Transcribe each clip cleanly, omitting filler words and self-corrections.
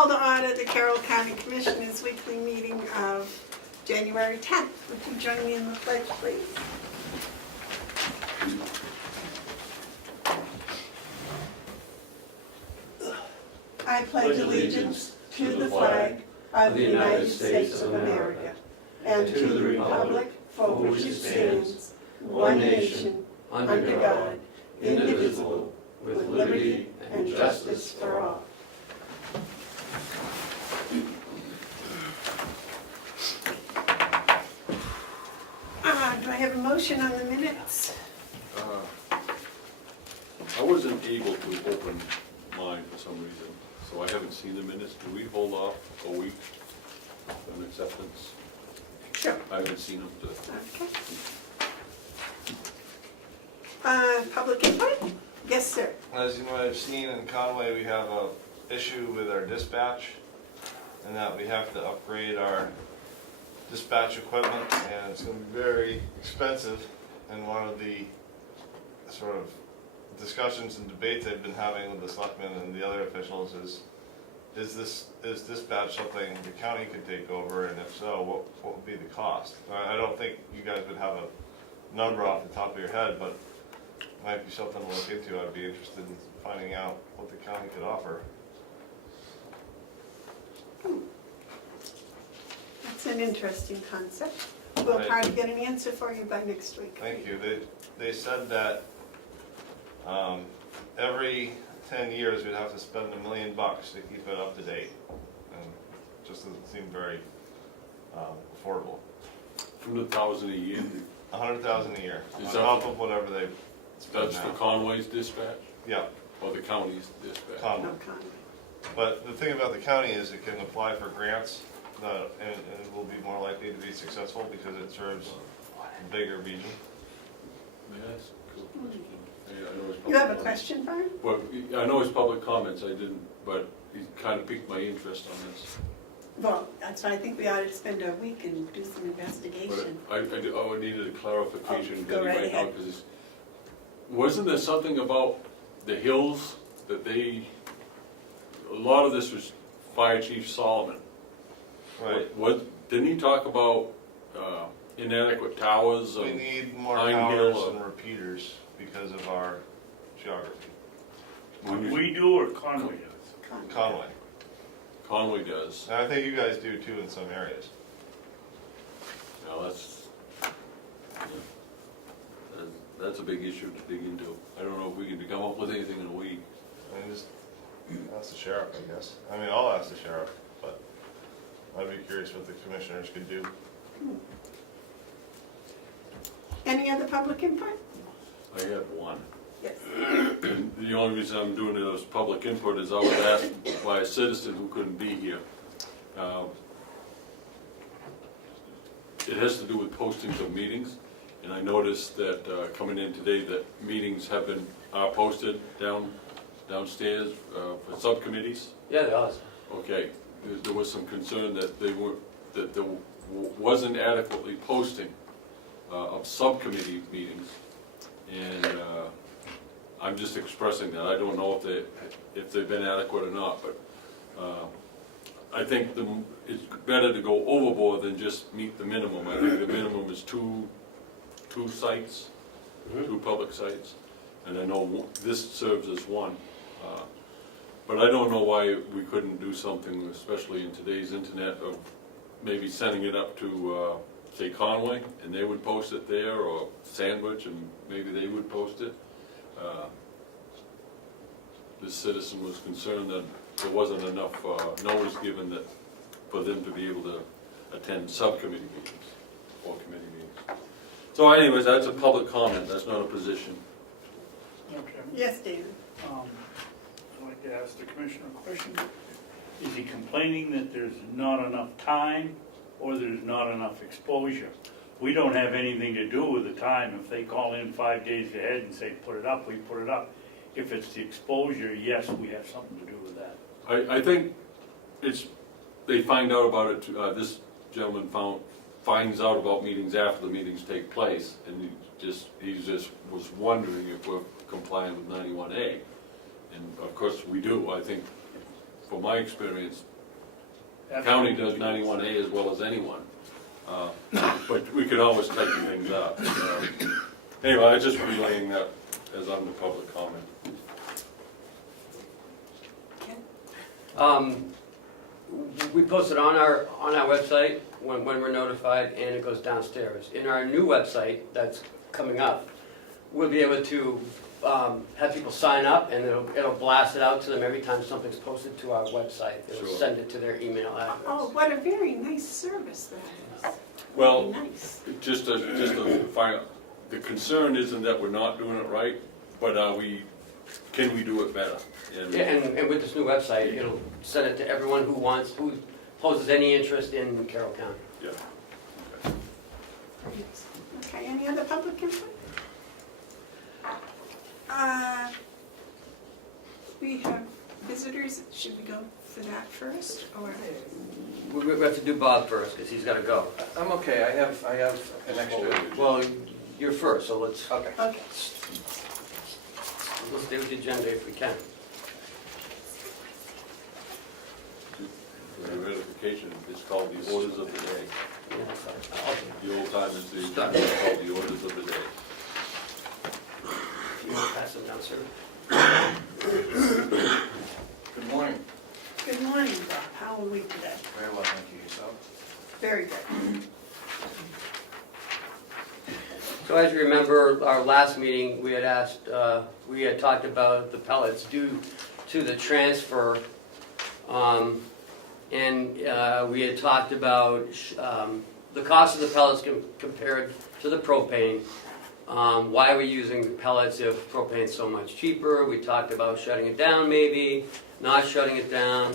Call to order the Carroll County Commissioners weekly meeting of January 10th. Would you join me in the pledge, please? I pledge allegiance to the flag of the United States of America and to the republic for which it stands, one nation, under God, indivisible, with liberty and justice for all. Do I have a motion on the minutes? I wasn't able to open mine for some reason, so I haven't seen the minutes. Do we hold off a week on acceptance? Sure. I haven't seen them. Okay. Public input? Yes, sir. As you might have seen in Conway, we have an issue with our dispatch, and that we have to upgrade our dispatch equipment, and it's going to be very expensive. And one of the sort of discussions and debates I've been having with the selectmen and the other officials is dispatch something the county could take over, and if so, what would be the cost? I don't think you guys would have a number off the top of your head, but it might be something to look into. I'd be interested in finding out what the county could offer. That's an interesting concept. We'll try to get an answer for you by next week. Thank you. They said that every 10 years we'd have to spend $1 million to keep it up to date, and it just doesn't seem very affordable. From the $1,000 a year? $100,000 a year, Is on that- top of whatever they spend That's for now. Conway's dispatch, Yeah, or the county's dispatch? Conway. No comment. But the thing about the county is it can apply for grants, and it will be more likely to be successful because it serves a bigger region. Yes, cool question. Yeah, I know it's You have a public question, Barb? comments. Well, I know it's public comments, I didn't, but it kind of piqued my interest on this. Well, that's why I think we ought to spend a week and do some investigation. But I needed a clarification. Oh, go right right now, ahead. 'cause wasn't there something about the hills that a lot of this was Fire Chief Solomon. Right. Didn't he talk about inadequate towers? We need more Pine towers Hill, and repeaters because of our geography. We do or Conway does? Conway. Conway does. And I think you guys do too in some areas. Now that's a big issue to dig into. I don't know if we can come up with anything in a week. I mean, just ask the sheriff, I guess. I mean, I'll ask the sheriff, but I'd be curious what the commissioners could do. Any other public input? I had one. Yes. And the only reason I'm doing it as public input is I was asked by a citizen who couldn't be here. It has to do with postings of meetings, and I noticed that coming in today that meetings have been posted downstairs for subcommittees. Yeah, they are. Okay, there was some concern that there wasn't adequately posting of subcommittee meetings, and I'm just expressing that. I don't know if they've been adequate or not, but I think it's better to go overboard than just meet the minimum. I think the minimum is two sites, two public sites, and I know this serves as one. But I don't know why we couldn't do something, especially in today's internet, of maybe sending it up to, say, Conway, and they would post it there, or Sandwich, and maybe they would post it. This citizen was concerned that there wasn't enough notice given for them to be able to attend subcommittee meetings or committee meetings. So anyways, that's a public comment, that's not a position. Okay. Yes, David. I'd like to ask the commissioner a question. Is he complaining that there's not enough time or there's not enough exposure? We don't have anything to do with the time. If they call in 5 days ahead and say, put it up, we put it up. If it's the exposure, yes, we have something to do with that. I think they find out about it, this gentleman finds out about meetings after the meetings take place, and he just was wondering if we're complying with 91A. And of course we do. I think for my experience, county does 91A as well as anyone. But we could always tighten things up. Anyway, I just relaying that as on the public comment. We post it on our website when we're notified, and it goes downstairs. In our new website that's coming up, we'll be able to have people sign up, and it'll blast it out to them every time something's posted to our website. It'll Sure. send it to their email address. Oh, what a very nice service that is. Well, Very nice. just a final, the concern isn't that we're not doing it right, but can we do it better? And- Yeah, and with this new website, it'll send it to everyone who poses any interest in Carroll County. Yeah. Okay, any other public input? We have visitors, should we go for that first, or? We have to do Bob first, because he's got to go. I'm okay, I have an extra. Well, you're first, so let's Okay. Okay. stay with the agenda if we can. For your edification, it's called the orders of the day. Yeah, sorry. The old time is the agenda, it's called the orders of the day. You want to pass them down, sir? Good morning. Good morning, Bob. How are we today? Very well, thank you. Yourself? Very good. So as you remember, our last meeting, we had talked about the pellets due to the transfer. We had talked about the cost of the pellets compared to the propane. Why we're using pellets if propane's so much cheaper. We talked about shutting it down maybe, not shutting it down.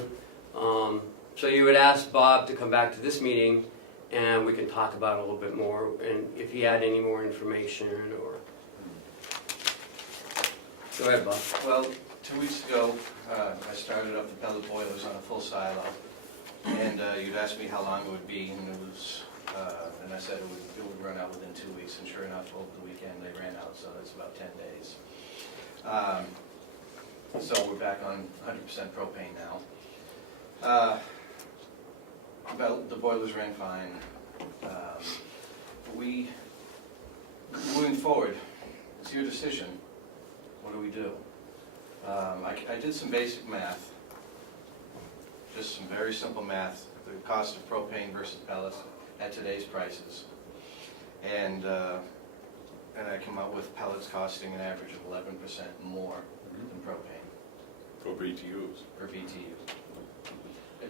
So you would ask Bob to come back to this meeting and we can talk about it a little bit more, and if he had any more information or... Go ahead, Bob. Well, 2 weeks ago, I started up the pellet boilers on a full silo, and you'd asked me how long it would be, and it was, and I said it would run out within 2 weeks, and sure enough, over the weekend they ran out, so it's about 10 days. So we're back on 100% propane now. The boilers ran fine. Moving forward, it's your decision. What do we do? I did some basic math, just some very simple math, the cost of propane versus pellets at today's prices. And I came up with pellets costing an average of 11% more than propane For BTUs. per BTU.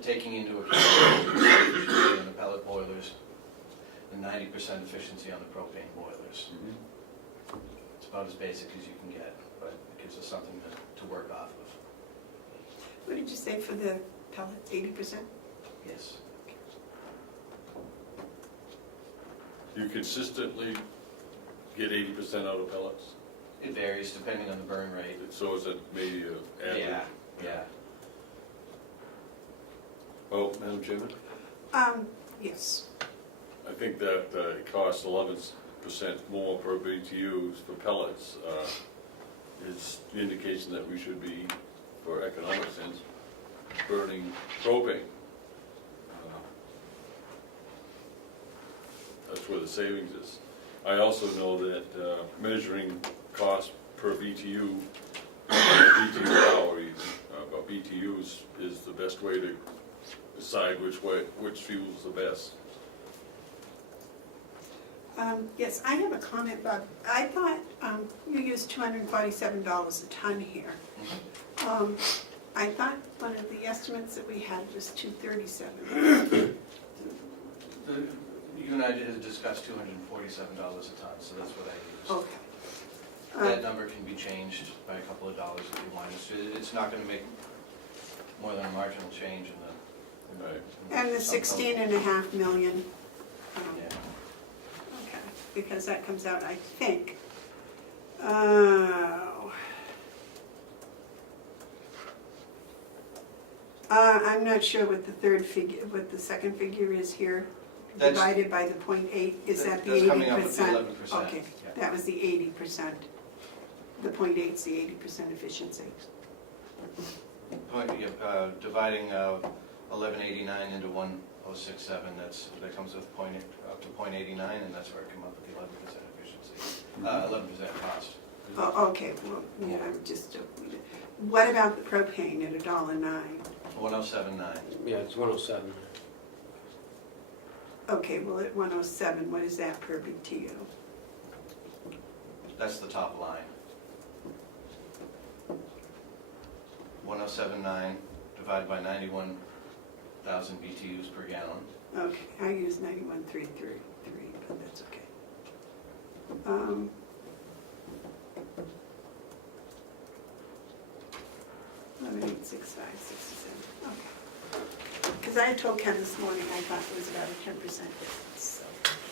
Taking into account the efficiency on the pellet boilers, the 90% efficiency on the propane boilers. It's about as basic as you can get, but it gives us something to work off of. What did you say for the pellets, 80%? Yes. You consistently get 80% out of pellets? It varies depending on the burn rate. So is it maybe an average? Yeah. Well, Madam Chairman, Yes. I think that it costs 11% more per BTUs for pellets is the indication that we should be, for economic sense, burning propane. That's where the savings is. I also know that measuring cost per BTU, BTU hour even, but BTUs is the best way to decide which fuel's the best. Yes, I have a comment, Bob. I thought you used $247 a ton here. I thought one of the estimates that we had was $237. You and I did discuss $247 a ton, so that's what I used. Okay. That number can be changed by a couple of dollars if you want. It's not going to make more than a marginal change in the... Right. And the 16.5 million. Yeah. Okay, because that comes out, I think. I'm not sure what the third figure, what the second figure is here, That's- divided by the 0.8. Is that the 80%? That's coming up with the 11%. Okay, Yeah. that was the 80%. The 0.8's the 80% efficiency. Dividing 1189 into 1067, that comes with up to 0.89, and that's where I come up with the 11% efficiency, 11% cost. Oh, okay, well, yeah, I'm just, what about the propane at $1.09? 1079. Yeah, it's 107. Okay, well, at 107, what is that per BTU? That's the top line. 1079 divided by 91,000 BTUs per gallon. Okay, I use 91,333, but that's okay. 11,865,67. Okay. Because I had told Ken this morning I thought it was about a 10% difference. So.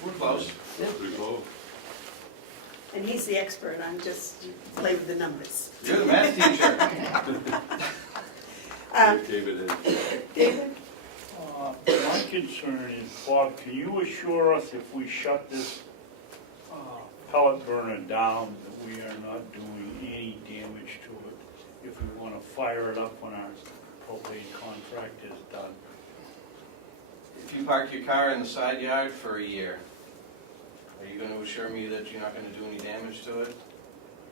We're close. Pretty close. And he's the expert. I'm just play with the numbers. You're the math teacher. David is. David? My concern is, Bob, can you assure us if we shut this pellet burner down, that we are not doing any damage to it if we want to fire it up when our propane contract is done? If you park your car in the side yard for a year, are you going to assure me that you're not going to do any damage to it?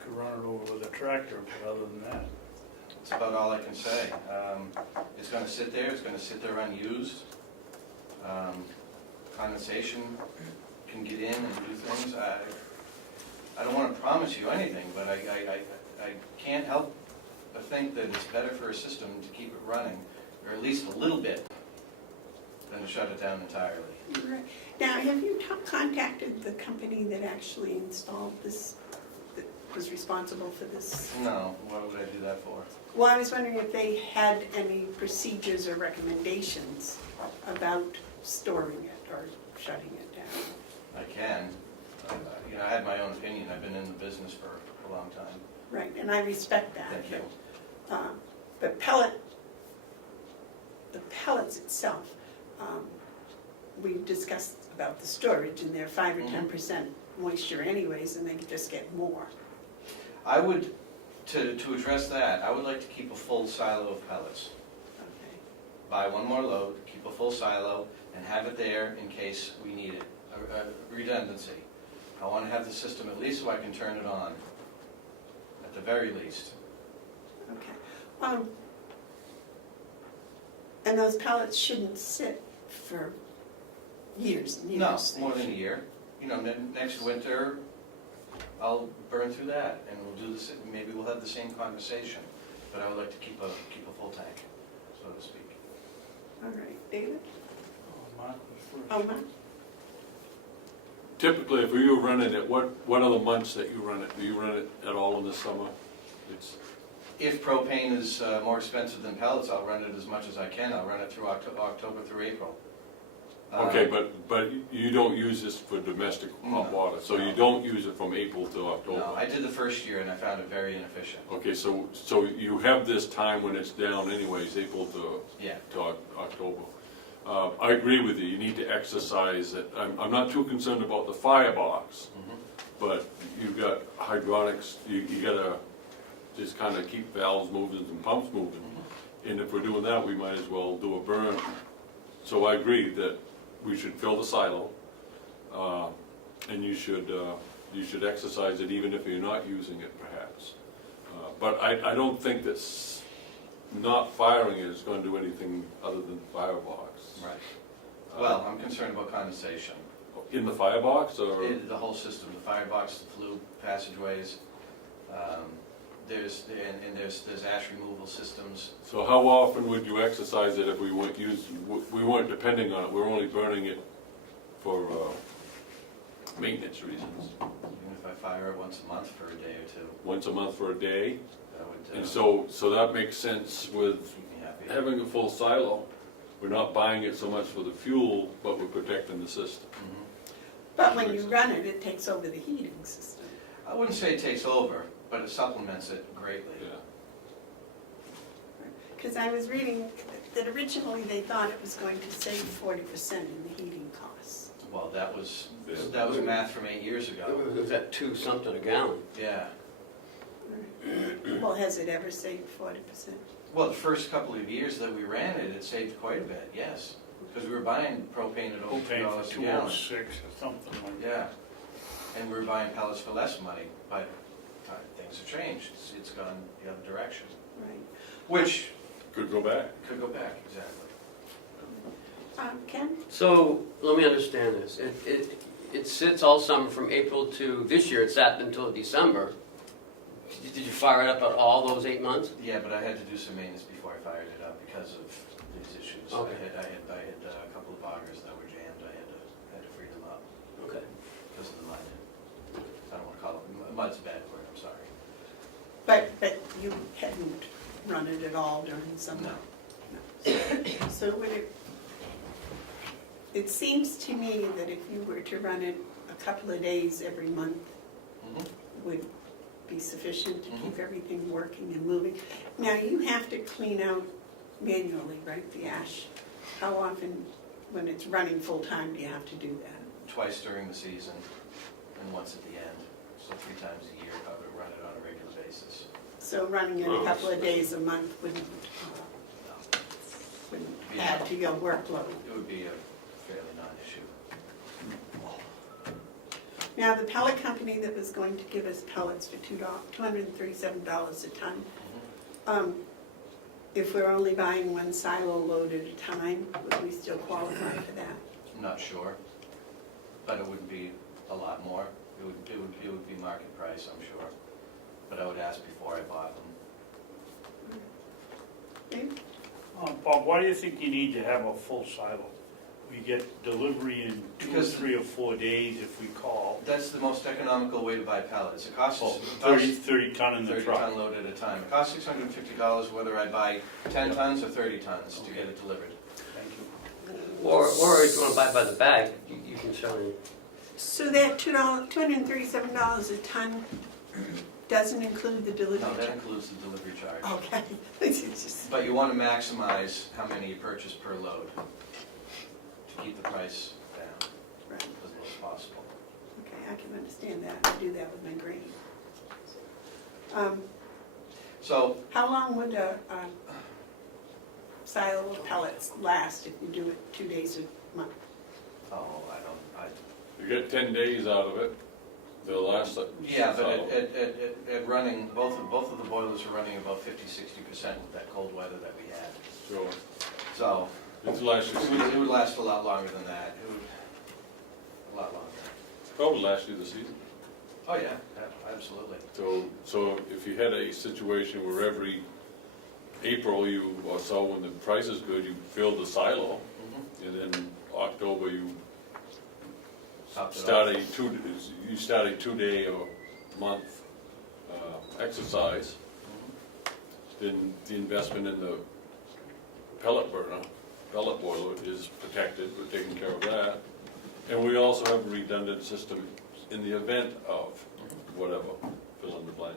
Could run it over with a tractor, but other than that, That's about all I can say. It's going to sit there, it's going to sit there unused. Condensation can get in and do things. I don't want to promise you anything, but I can't help but think that it's better for a system to keep it running, or at least a little bit, than to shut it down entirely. Right. Now, have you contacted the company that actually installed this, that was responsible for this? No, why would I do that for? Well, I was wondering if they had any procedures or recommendations about storing it or shutting it down. I can. I had my own opinion. I've been in the business for a long time. Right, and I respect that. Thank you. The pellets itself, we've discussed about the storage, and they're 5 or 10% moisture anyways, and they could just get more. I would, to address that, I would like to keep a full silo of pellets. Okay. Buy one more load, keep a full silo, and have it there in case we need it. Redundancy. I want to have the system at least so I can turn it on, at the very least. Okay. And those pellets shouldn't sit for years and years? No, more than a year. Next winter, I'll burn through that, and we'll do this. Maybe we'll have the same conversation. But I would like to keep a full tank, so to speak. All right, David? Mark was first. Oh, Mark? Typically, if you run it at what are the months that you run it? Do you run it at all in the summer? If propane is more expensive than pellets, I'll run it as much as I can. I'll run it through October through April. Okay, but you don't use this for domestic hot water, so you don't use it from April to October? No, I did the first year and I found it very inefficient. Okay, so you have this time when it's down anyways, April to October. I agree with you, you need to exercise it. I'm not too concerned about the firebox, but you've got hydronics, you gotta just kind of keep valves moving and pumps moving. And if we're doing that, we might as well do a burn. So I agree that we should fill the silo, and you should exercise it even if you're not using it perhaps. But I don't think that not firing it is going to do anything other than firebox. Right. Well, I'm concerned about condensation. In the firebox or? The whole system, the firebox, the flue passageways. There's ash removal systems. So how often would you exercise it if we weren't depending on it, we're only burning it for maintenance reasons? Even if I fire it once a month for a day or two, Once a month for a day? that would And so that makes sense with keep me happy. having a full silo. We're not buying it so much for the fuel, but we're protecting the system. But when you run it, it takes over the heating system. I wouldn't say it takes over, but it supplements it greatly. Yeah. Because I was reading that originally they thought it was going to save 40% in the heating costs. Well, that was math from 8 years ago. It was at 2 something a gallon. Yeah. Well, has it ever saved 40%? Well, the first couple of years that we ran it, it saved quite a bit, yes. Because we were buying propane at over Propane $2 for a gallon. 206 or something like that. Yeah. And we were buying pellets for less money, but things have changed. It's gone the other direction. Right. Which Could go back. could go back, exactly. Ken? So, let me understand this. It sits all summer from April to, this year it sat until December. Did you fire it up at all those 8 months? Yeah, but I had to do some maintenance before I fired it up because of these issues. Okay. I had a couple of augers that were jammed. I had to free them up Okay. because of the mud. I don't want to call it, mud's a bad word, I'm sorry. But you hadn't run it at all during the summer? No. So would it seems to me that if you were to run it a couple of days every month Mhm. would be sufficient to keep everything working and moving. Now, you have to clean out manually, right, the ash? How often, when it's running full-time, do you have to do that? Twice during the season and once at the end. So 3 times a year, I would run it on a regular basis. So running it a couple of days a month wouldn't add to your workload. It would be a fairly non-issue. Now, the pellet company that was going to give us pellets for $237 a ton, if we're only buying 1 silo load at a time, would we still qualify for that? I'm not sure, but it wouldn't be a lot more. It would be market price, I'm sure. But I would ask before I bought them. Okay? Bob, why do you think you need to have a full silo? We get delivery in 2 or Because- 3 or 4 days if we call. That's the most economical way to buy pellets. It costs us 30 ton in the 30 truck. ton load at a time. It costs $650 whether I buy 10 tons or 30 tons to get it delivered. Thank you. Or if you want to buy it by the bag, you can certainly. So that $237 a ton doesn't include the delivery No, that charge? includes the delivery charge. Okay. It's just- But you want to maximize how many you purchase per load to keep the price down Right. as low as possible. Okay, I can understand that. I do that with my grain. So, How long would a silo of pellets last if you do it 2 days a month? You get 10 days out of it, they'll last. yeah, but at running, both of the boilers are running about 50-60% with that cold weather that we had. Sure. So, It's last it would last a lot longer than that. It would, a lot longer. probably last you the season. Oh, yeah, absolutely. So if you had a situation where every April or so, when the price is good, you fill the silo, Mhm. and then October you Topped it start off. a 2-day or month exercise. Then the investment in the pellet boiler is protected, we're taking care of that. And we also have a redundant system in the event of whatever, fill in the blank.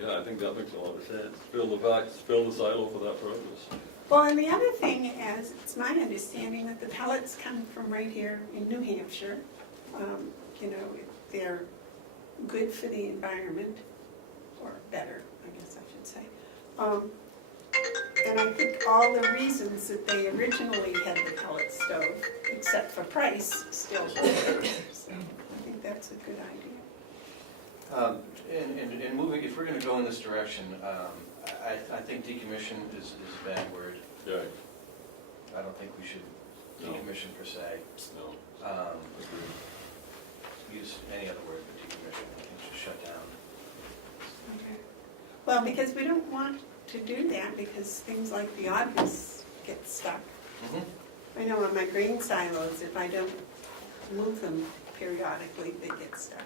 Yeah, I think that makes a lot of sense. Fill the silo for that purpose. Well, and the other thing is, it's my understanding that the pellets come from right here in New Hampshire. You know, they're good for the environment, or better, I guess I should say. And I think all the reasons that they originally had the pellet stove, except for price, still hold. So I think that's a good idea. And moving, if we're going to go in this direction, I think decommission is a bad word. Yeah, I don't think we should No. decommission per se. no, Agreed. Use any other word but decommission. I think just shut down. Okay. Well, because we don't want to do that, because things like the obvious get stuck. I know on my grain silos, if I don't move them periodically, they get stuck.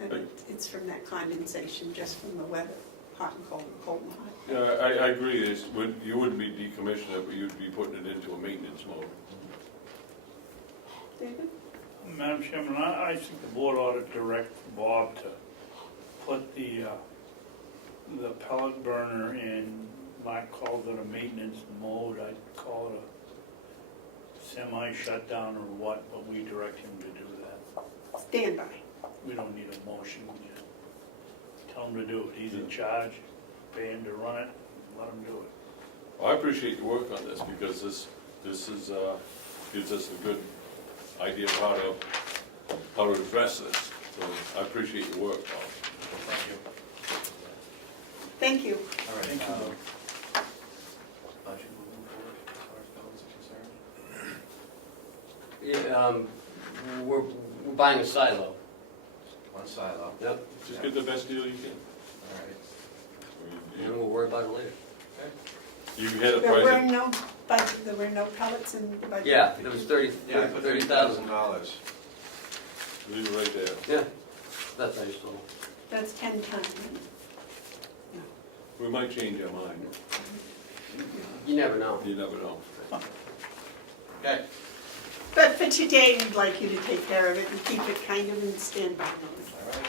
And it's from that condensation, just from the weather, hot and cold and hot. Yeah, I agree, you wouldn't be decommissioning it, but you'd be putting it into a maintenance mode. David? Madam Chairman, I think the board ought to direct Bob to put the pellet burner in, Mark called it a maintenance mode, I'd call it a semi-shutdown or what, but we direct him to do that. Standby. We don't need a motion, we just tell him to do it. He's in charge, pay him to run it. let them do it. I appreciate your work on this, because this is, gives us a good idea of how to address this. So I appreciate your work, Bob. Thank you. Thank you. All right. Thank you, Bob. Budget moving forward as far as pellets are concerned? Yeah, we're buying a silo. One silo. Yep. Just get the best deal you can. All right. And we'll worry about it later. You had a There were price, no budget, there were no pellets in the budget. Yeah, there was Yeah, I put $30,000. $30,000. leave it right there. Yeah, that's nice little. That's 10 tons. We might change our mind, You never know. you never know. Okay. But for today, we'd like you to take care of it and keep it kind of in standby mode. All right.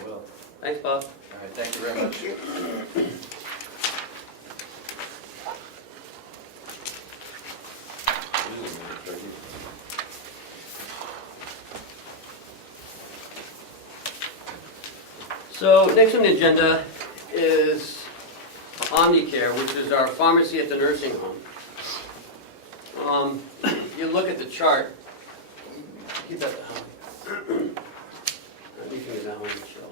I will. Thanks, Bob. All right, thank you very much. Thank you. So next on the agenda is Omnicare, which is our pharmacy at the nursing home. If you look at the chart, keep that down. You can get that one, Michelle.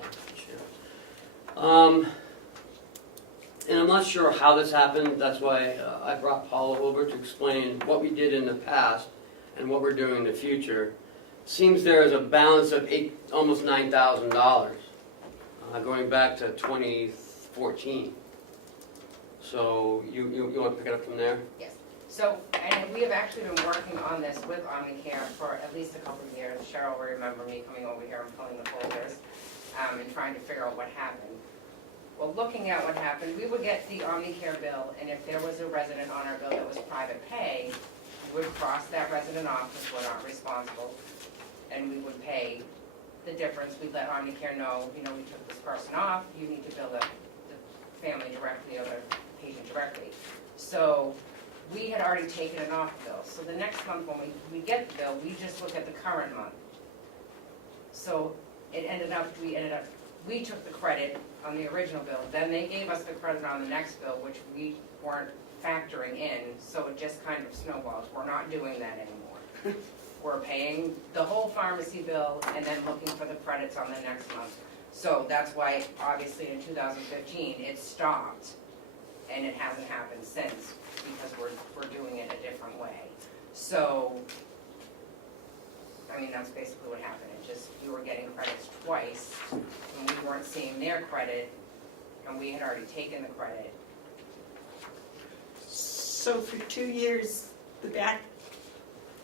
And I'm not sure how this happened. That's why I brought Paula over to explain what we did in the past and what we're doing in the future. Seems there is a balance of almost $9,000 going back to 2014. So you want to pick it up from there? Yes. So, and we have actually been working on this with Omnicare for at least a couple of years. Cheryl will remember me coming over here and pulling the folders and trying to figure out what happened. Well, looking at what happened, we would get the Omnicare bill, and if there was a resident on our bill that was private pay, we would cross that resident off because we're not responsible, and we would pay the difference. We'd let Omnicare know, we took this person off, you need to bill the family directly or the patient directly. So we had already taken it off the bill. So the next month when we get the bill, we just look at the current month. So we took the credit on the original bill, then they gave us the credit on the next bill, which we weren't factoring in, so it just kind of snowballs. We're not doing that anymore. We're paying the whole pharmacy bill and then looking for the credits on the next month. So that's why, obviously, in 2015, it stopped, and it hasn't happened since, because we're doing it a different way. So, that's basically what happened. It just, we were getting credits twice, and we weren't seeing their credit, and we had already taken the credit. So for 2 years, the back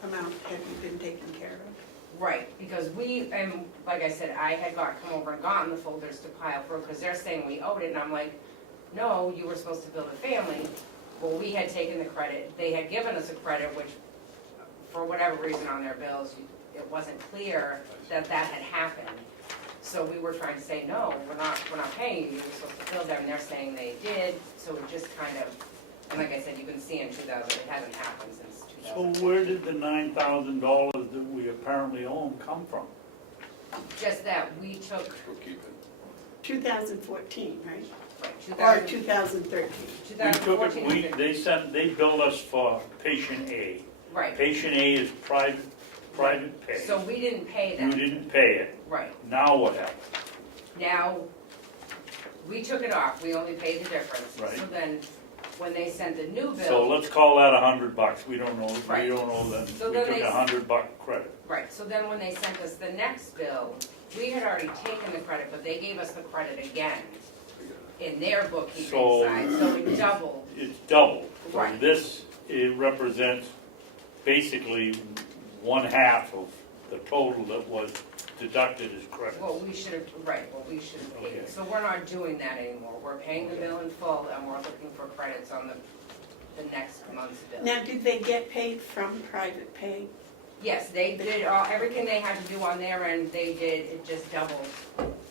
amount hadn't been taken care of. Right, because and like I said, I had come over and gotten the folders to pile for, because they're saying we owed it, and I'm like, no, you were supposed to bill the family. Well, we had taken the credit, they had given us a credit, which, for whatever reason on their bills, it wasn't clear that that had happened. So we were trying to say, no, we're not paying you, you were supposed to bill them, and they're saying they did, so it just kind of, and like I said, you can see in 2000, it hasn't happened since 2000. So where did the $9,000 that we apparently own come from? Just that we took, Bookkeeping. 2014, right? right, Or 2013. We took 2014. it, they billed us for patient A. Right, Patient A is private pay. so we didn't pay You them. didn't pay it. Right, Now what happened? now, we took it off, we only paid the difference. Right. So then, when they sent the new bill. So let's call that $100. We don't know, Right. we don't owe them. So We then took they- $100 credit. Right, so then when they sent us the next bill, we had already taken the credit, but they gave us the credit again in their bookkeeping So- side, so it doubled. It's doubled. So Right. this, it represents basically one half of the total that was deducted as credits. Well, we should have, we should have paid Okay. it. So we're not doing that anymore. We're paying the bill in full, and we're looking for credits on the next month's bill. Now, did they get paid from private pay? Yes, they did, everything they had to do on their end, they did, it just doubled,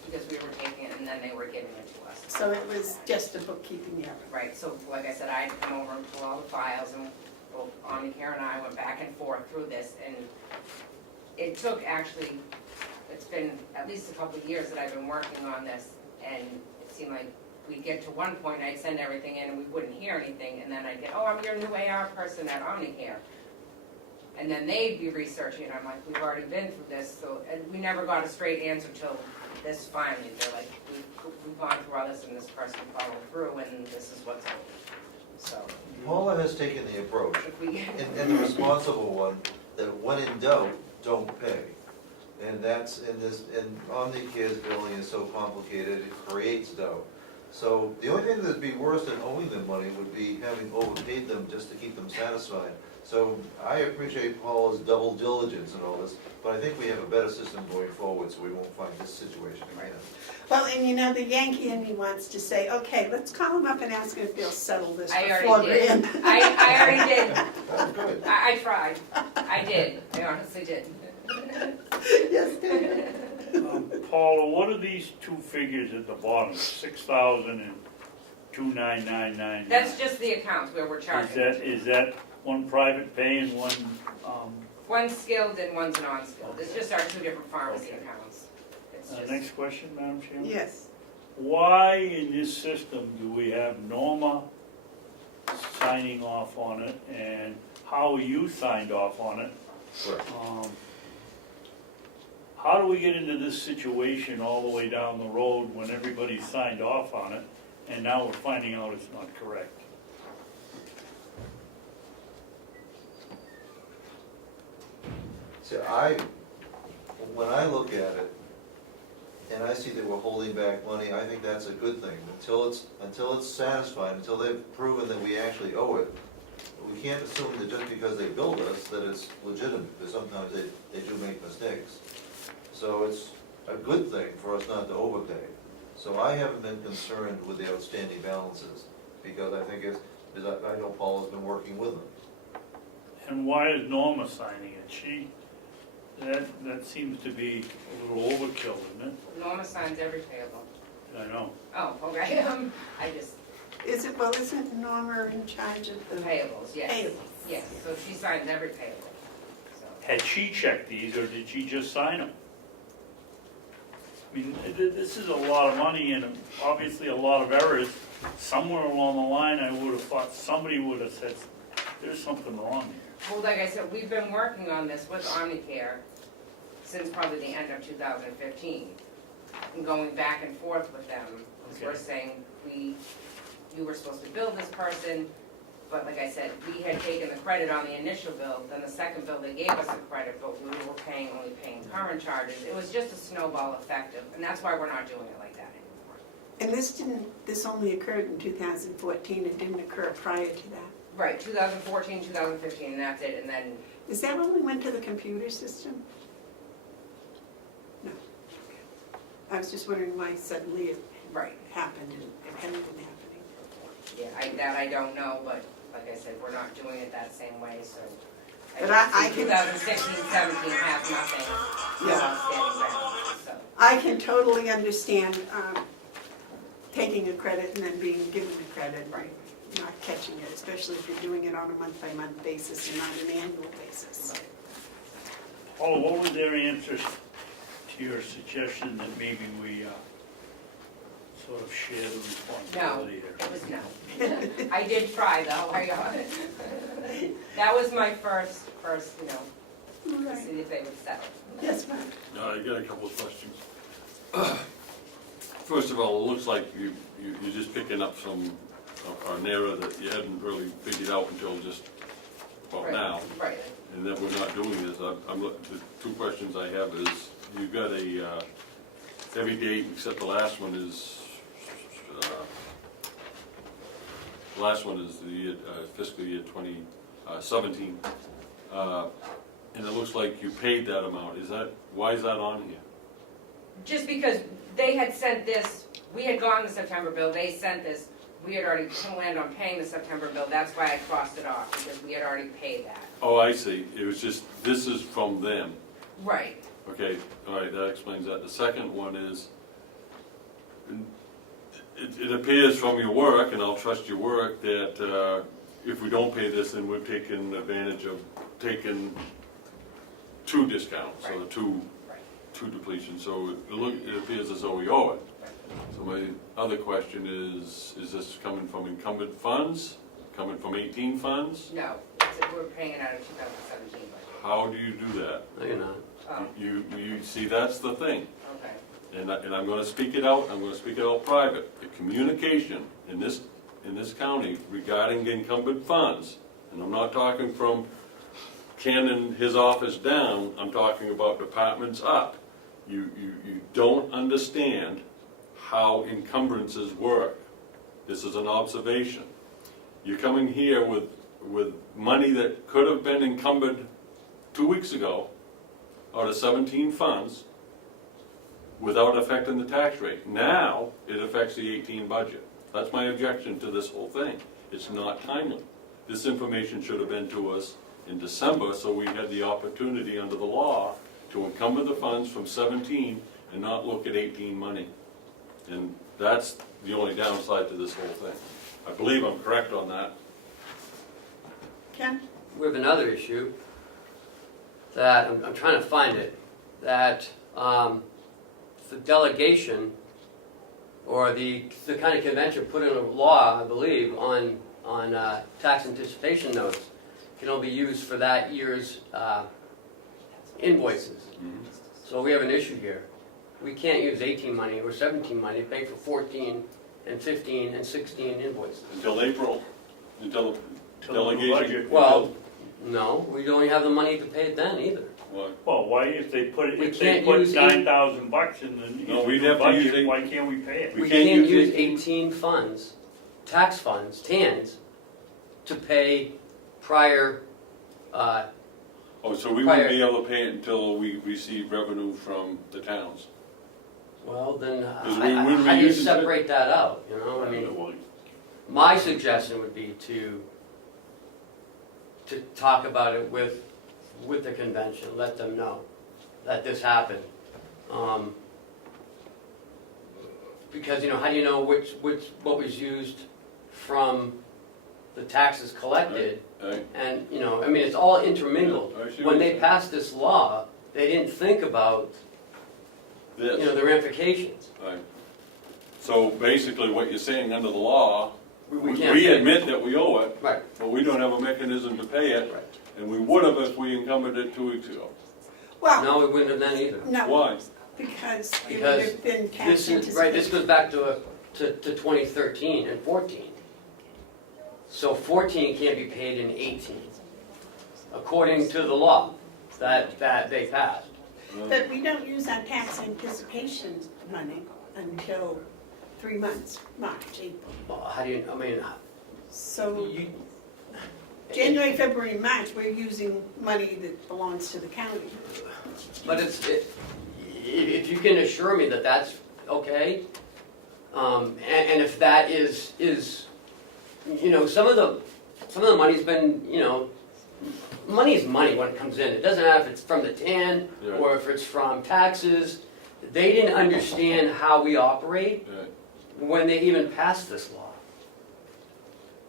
because we were taking it and then they were giving it to us. So it was just a bookkeeping error. Right, so like I said, I had come over and pull all the files, and both Omnicare and I went back and forth through this, and it took actually, it's been at least a couple of years that I've been working on this, and it seemed like we'd get to one point, I'd send everything in and we wouldn't hear anything, and then I'd get, oh, I'm your new AR person at Omnicare. And then they'd be researching, and I'm like, we've already been through this, so, and we never got a straight answer till this finally. They're like, we've gone through all this and this person followed through and this is what's open. So, Paula has taken the approach, if we get. and the responsible one, that when in doubt, don't pay. And that's, and Omnicare's billing is so complicated, it creates doubt. So the only thing that'd be worse than owing them money would be having overpaid them just to keep them satisfied. So I appreciate Paula's double diligence and all this, but I think we have a better system going forward, so we won't find this situation again. Well, and you know, the Yankee in me wants to say, okay, let's call them up and ask them if they'll settle this I for already $4 did. grand. I already did. That's good. I tried. I did. I honestly did. Yes. Paula, what are these two figures at the bottom, 6,000 and 29999? That's just the accounts where we're charging. Is that one private pay and one, One's skilled and one's non-skilled. It's just our two different pharmacy accounts. It's just, next question, Madam Chairman? Yes. Why in this system do we have Norma signing off on it, and how you signed off on it? Right. How do we get into this situation all the way down the road when everybody signed off on it, and now we're finding out it's not correct? See, when I look at it, and I see that we're holding back money, I think that's a good thing. Until it's satisfied, until they've proven that we actually owe it, we can't assume that just because they billed us, that it's legitimate, because sometimes they do make mistakes. So it's a good thing for us not to overpay. So I haven't been concerned with the outstanding balances, because I think I know Paul has been working with them. And why is Norma signing it? That seems to be a little overkill, isn't it? Norma signs every payable. I know. Oh, okay. I just, Isn't Norma in charge of the payables, yes. payables? Yes, so she signs every payable. So, Had she checked these, or did she just sign them? I mean, this is a lot of money and obviously a lot of errors. Somewhere along the line, I would have thought somebody would have said, there's something wrong here. well, like I said, we've been working on this with Omnicare since probably the end of 2015. And going back and forth with them, because we're Okay. saying, you were supposed to bill this person, but like I said, we had taken the credit on the initial bill, then the second bill, they gave us the credit, but we were only paying current charges. It was just a snowball effect, and that's why we're not doing it like that anymore. And this only occurred in 2014, it didn't occur prior to that? Right, 2014, 2015, and that's it, and then, Is that when we went to the computer system? No. I was just wondering why suddenly it right, happened and it hadn't been happening. yeah, I don't know, but like I said, we're not doing it that same way, so. But I I can see can- 2016, 17 has nothing, no Yeah. outstanding balance, so. I can totally understand taking a credit and then being given the credit, Right. not catching it, especially if you're doing it on a month-by-month basis and not an annual basis. Paula, what was their answers to your suggestion that maybe we sort of share the responsibility here? It was no. I did try though, that was my first, to Right. see if they would settle. Yes, Mark. I got a couple of questions. First of all, it looks like you're just picking up an error that you hadn't really figured out until just about Right, now, Right, and that we're not doing this. The two questions I have is, you've got every date except the last one is, the year, fiscal year 2017. And it looks like you paid that amount. Why is that on here? just because they had sent this, we had gone the September bill, they sent this, we had already planned on paying the September bill, that's why I crossed it off, because we had already paid that. Oh, I see. It was just, this is from them. Right, Okay, all right, that explains that. The second one is, it appears from your work, and I'll trust your work, that if we don't pay this, then we've taken advantage of taking two discounts, so two right. depletions. So it appears as though we owe it. So my other question is this coming from encumbered funds, coming from 18 funds? No, we're paying it out of 2017 budget. How do you do that? No, you're not. Oh, You see, that's the thing. okay. And I'm gonna speak it out, I'm gonna speak it out private. The communication in this county regarding encumbered funds, and I'm not talking from Ken and his office down, I'm talking about departments up. You don't understand how encumbrances work. This is an observation. You're coming here with money that could have been encumbered 2 weeks ago out of 17 funds without affecting the tax rate. Now, it affects the 18 budget. That's my objection to this whole thing. It's not timely. This information should have been to us in December, so we had the opportunity under the law to encumber the funds from 17 and not look at 18 money. And that's the only downside to this whole thing. I believe I'm correct on that. Ken? We have another issue that, I'm trying to find it, that the delegation, or the kind of convention put in a law, I believe, on tax anticipation notes, can only be used for that year's invoices. Mhm. So we have an issue here. We can't use 18 money or 17 money to pay for 14 and 15 and 16 invoices. Until April, until the Till the delegation. budget. Well, no, we don't have the money to pay it then either. What? Well, why, if they put, We if they can't put use $9,000 in the, No, in we'd the have to use budget, eight- why can't we pay it? We We can't can't use use 18 funds, tax funds, TANs, to pay prior, Oh, so we wouldn't be able to pay it until we receive revenue from the towns? well, then, Because we wouldn't how do you reuse it. separate that out, you know? I mean, my suggestion would be to talk about it with the convention, let them know that this happened. Because, how do you know what was used from the taxes collected? Right? And, I mean, it's all intermingled. Yeah, I see When what they you're passed this law, they didn't think about, This, the ramifications. right. So basically what you're saying, under the law, We we can't pay it. admit that we owe it, Right, but we don't have a mechanism to pay it, right. and we would have if we encumbered it 2 weeks ago. Well, No, we wouldn't have then either. no, Why? because it would Because have been tax This is, anticipation. right, this goes back to 2013 and 14. So 14 can't be paid in 18, according to the law that they passed. But we don't use our tax anticipation money until 3 months, March, April. Well, how do you, I mean, So you, January, February, and March, we're using money that belongs to the county. but if you can assure me that that's okay, and if that is, some of the money's been, money is money when it comes in. It doesn't matter if it's from the TAN Yeah. or if it's from taxes. They didn't understand how we operate Right. when they even passed this law.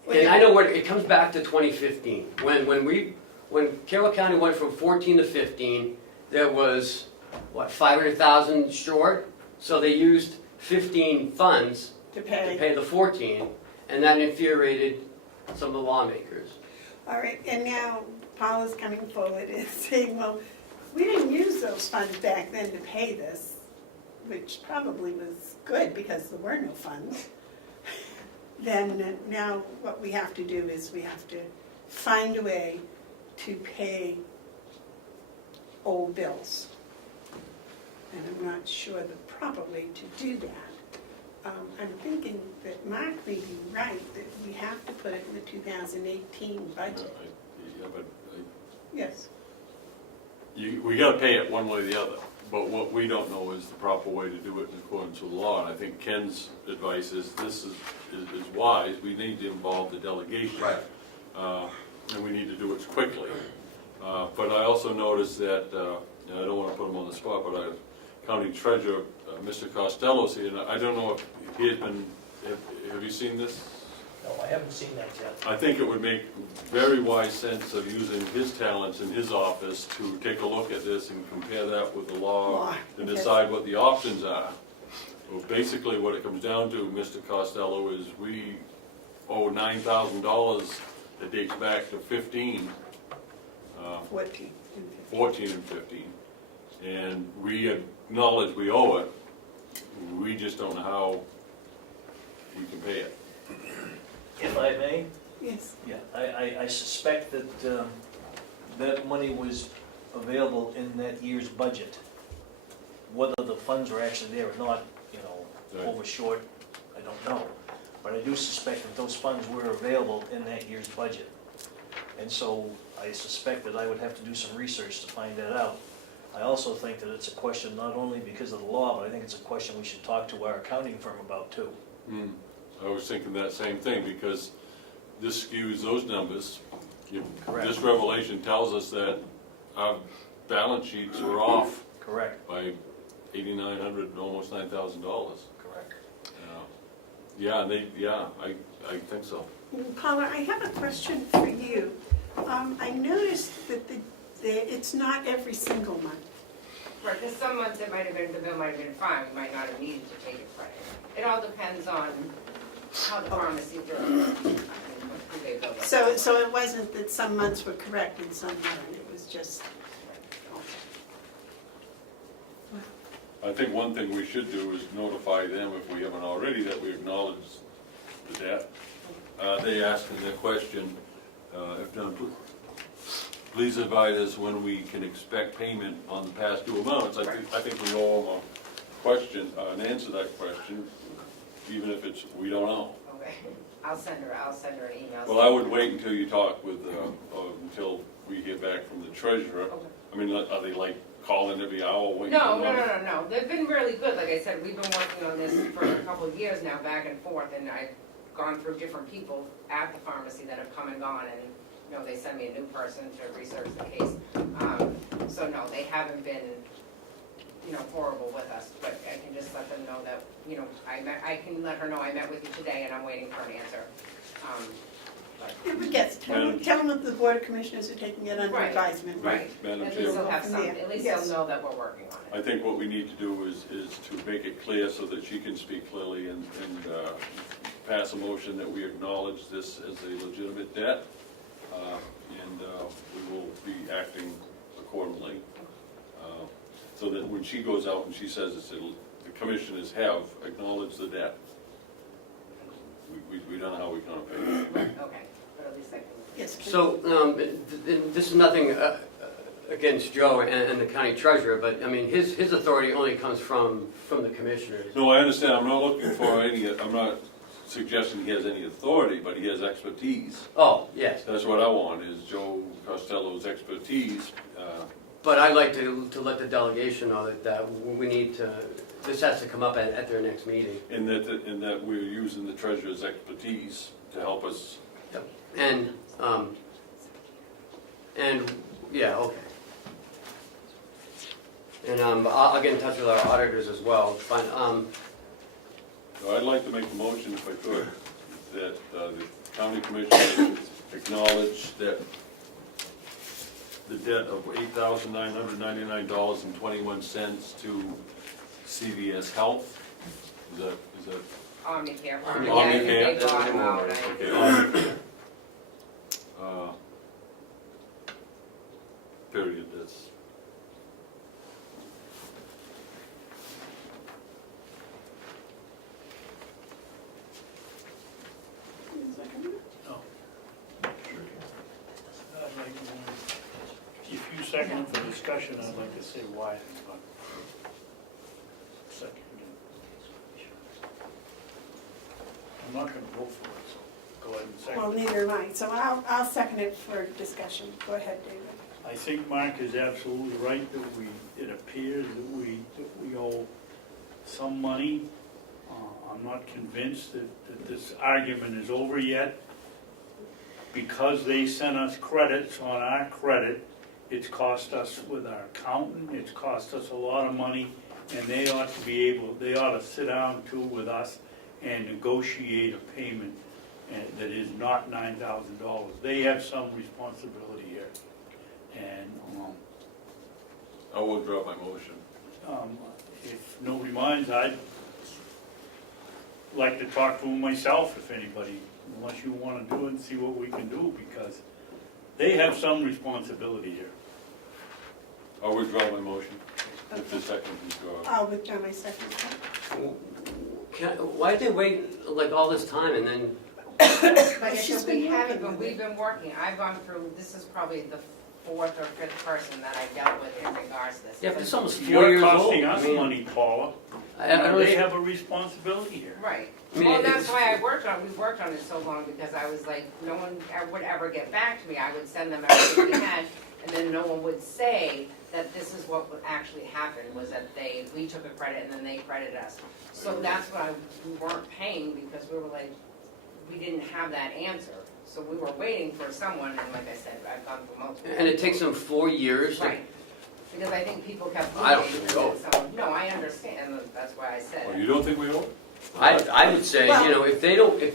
And I know it comes back to 2015, when Carroll County went from 14 to 15, there was, 500,000 short? So they used 15 funds To to pay. pay the 14, and that infuriated some of the lawmakers. All right, and now Paula's coming forward and saying, well, we didn't use those funds back then to pay this, which probably was good because there were no funds. Then now what we have to do is we have to find a way to pay old bills. And I'm not sure the proper way to do that. I'm thinking that Mark may be right, that we have to put it in the 2018 budget. Yeah, but Yes. we gotta pay it one way or the other, but what we don't know is the proper way to do it in accordance with the law, and I think Ken's advice is this is wise, we need to involve the delegation. Right. And we need to do it quickly. But I also noticed that, and I don't wanna put him on the spot, but County Treasurer, Mr. Costello's here, and I don't know if he had been, have you seen this? No, I haven't seen that yet. I think it would make very wise sense of using his talents in his office to take a look at this and compare that with the law Law, and yes. decide what the options are. Well, basically what it comes down to, Mr. Costello, is we owe $9,000 that dates back to 15, 14. 14 and 15. And we acknowledge we owe it, we just don't know how we can pay it. If I may, Yes. yeah, I suspect that that money was available in that year's budget. Whether the funds were actually there or not, Right. over short, I don't know. But I do suspect that those funds were available in that year's budget. And so I suspect that I would have to do some research to find that out. I also think that it's a question not only because of the law, but I think it's a question we should talk to our accounting firm about too. I was thinking that same thing, because this skews those numbers. Correct. This revelation tells us that our balance sheets are off Correct. by $8,900, almost $9,000. Correct. Yeah, I think so. Paula, I have a question for you. I noticed that it's not every single month. Right, because some months it might have been, the bill might have been fine, we might not have needed to take it credit. It all depends on how the pharmacy does it, who they bill us. So it wasn't that some months were correct and some weren't, it was just, I think one thing we should do is notify them, if we haven't already, that we acknowledge the debt. They asked in their question, if done, please advise us when we can expect payment on the past due amounts. I think we owe them a question, an answer to that question, even if it's, we don't know. Okay, I'll send her an email. Well, I would wait until you talk with, until we hear back from the treasurer. Okay. I mean, are they like calling every hour, waiting? No, they've been really good, like I said, we've been working on this for a couple of years now, back and forth, and I've gone through different people at the pharmacy that have come and gone, and, they send me a new person to research the case. So no, they haven't been, horrible with us, but I can just let them know that, I can let her know I met with you today and I'm waiting for an answer. yes, tell them that the Board of Commissioners are taking it under Right. advisement. Right, Madam at Chair. least they'll have some, Yeah. at least Yes. they'll know that we're working on it. I think what we need to do is to make it clear so that she can speak clearly and pass a motion that we acknowledge this as a legitimate debt, and we will be acting accordingly. So that when she goes out and she says the commissioners have acknowledged the debt, we don't know how we're gonna pay it. Okay, but at least I can. Yes. So, this is nothing against Joe and the county treasurer, but, I mean, his authority only comes from the commissioners. No, I understand, I'm not looking for I'm not suggesting he has any authority, but he has expertise. Oh, yes, That's what I want, is Joe Costello's expertise. but I'd like to let the delegation know that we need to, this has to come up at their next meeting. In that we're using the treasurer's expertise to help us. And, yeah, okay. And I'll get in touch with our auditors as well, find, So I'd like to make a motion, if I could, that the county commissioners acknowledge that the debt of $8,999.21 to CVS Health. Is that? Omnicare. Omnicare. Yeah, I think they bought them out. Okay, Omnicare. Period, that's. If you second for discussion, I'd like to say why. Second. I'm not gonna vote for it, so go ahead and second. Well, neither am I, so I'll second it for discussion. Go ahead, David. I think Mark is absolutely right that it appears that we owe some money. I'm not convinced that this argument is over yet. Because they sent us credits on our credit, it's cost us with our accountant, it's cost us a lot of money, and they ought to sit down too with us and negotiate a payment that is not $9,000. They have some responsibility here. And I will drop my motion. if nobody minds, I'd like to talk to them myself if anybody, unless you wanna do it and see what we can do, because they have some responsibility here. I'll withdraw my motion, if the second is gone. I'll withdraw my second. Why'd they wait like all this time and then, Like I She's said, we been haven't, working but with we've been working, I've gone through, this is probably the fourth or fifth person that I dealt with in regards to this. yeah, but it's almost 4 You're years old. costing I us mean, money, Paula. I don't They know. have a responsibility here. Right, I mean, well, that's it's- why we worked on it so long, because I was like, no one would ever get back to me, I would send them everything we had, and then no one would say that this is what would actually happen, was that we took a credit and then they credited us. So that's why we weren't paying, because we were like, we didn't have that answer, so we were waiting for someone, and like I said, I've gone through multiple. And it takes them 4 years to Right, because I think people kept I don't looking, think we owe. so, no, I understand, and that's why I said Oh, it. you don't think we owe? I would say, you know, if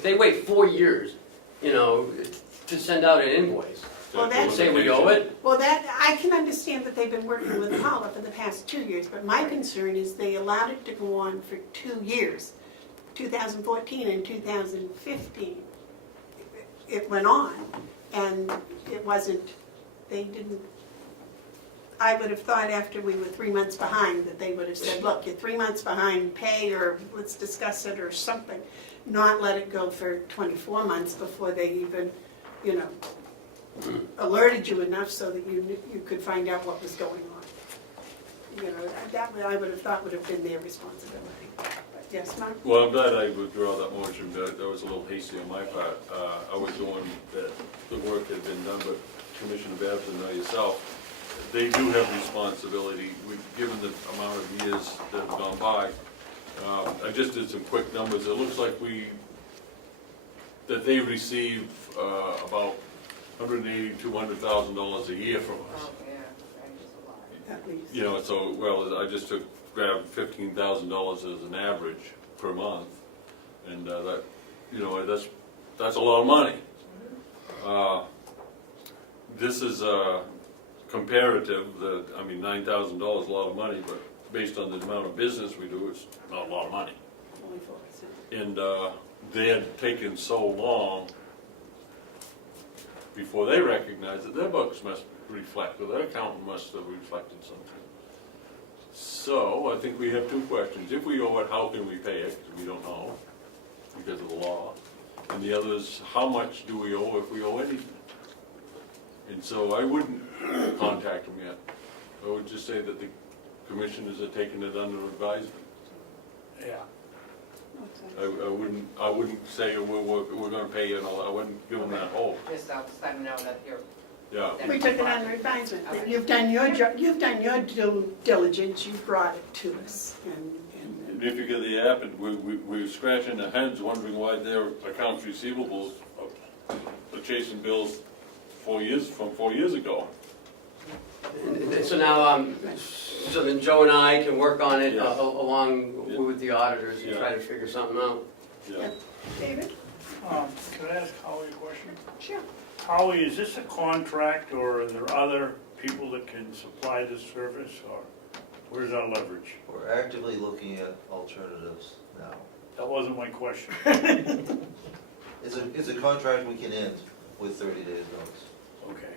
they wait 4 years, you know, to send out an invoice, Well, that's- say we owe it, Well, I can understand that they've been working with Paula for the past 2 years, but my concern is they allowed it to go on for 2 years, 2014 and 2015. It went on, and it wasn't, they didn't, I would have thought after we were 3 months behind that they would have said, look, you're 3 months behind, pay, or let's discuss it, or something. Not let it go for 24 months before they even, you know, alerted you enough so that you could find out what was going on. You know, that I would have thought would have been their responsibility. But yes, Mark? Well, I'm glad I withdraw that motion, but that was a little hasty on my part. I was the one that the work had been done, but Commissioner Babson and yourself, they do have responsibility, given the amount of years that have gone by. I just did some quick numbers. It looks like that they receive about $180,000 to $200,000 a year from us. Oh, yeah, that is a lot. At least. You know, so, well, I just grabbed $15,000 as an average per month, and that, you know, that's a lot of money. This is comparative, I mean, $9,000 is a lot of money, but based on the amount of business we do, it's not a lot of money. Only 4%. And they had taken so long before they recognized that their books must reflect, or their accountant must have reflected something. So I think we have two questions. If we owe it, how can we pay it? Because we don't know, because of the law. And the other is, how much do we owe if we owe anything? And so I wouldn't contact them yet. I would just say that the commissioners are taking it under advisement. Yeah. I wouldn't say we're gonna pay you and all that. I wouldn't give them that hope. Just let them know that you're. Yeah. that We took it under advisement. You've done your job, you've done your due diligence, you brought it to us. And if you get the app, and we're scratching our heads wondering why their accounts receivables are chasing bills 4 years ago. and so now, so then Joe and I can work on it Yeah. along Yeah. with the auditors and Yeah. try to figure something out. Yeah. David? Can I ask Howie a question? Sure. Howie, is this a contract, or are there other people that can supply this service, or where's our leverage? We're actively looking at alternatives now. That wasn't my question. It's a contract we can end with 30 days notice, Okay.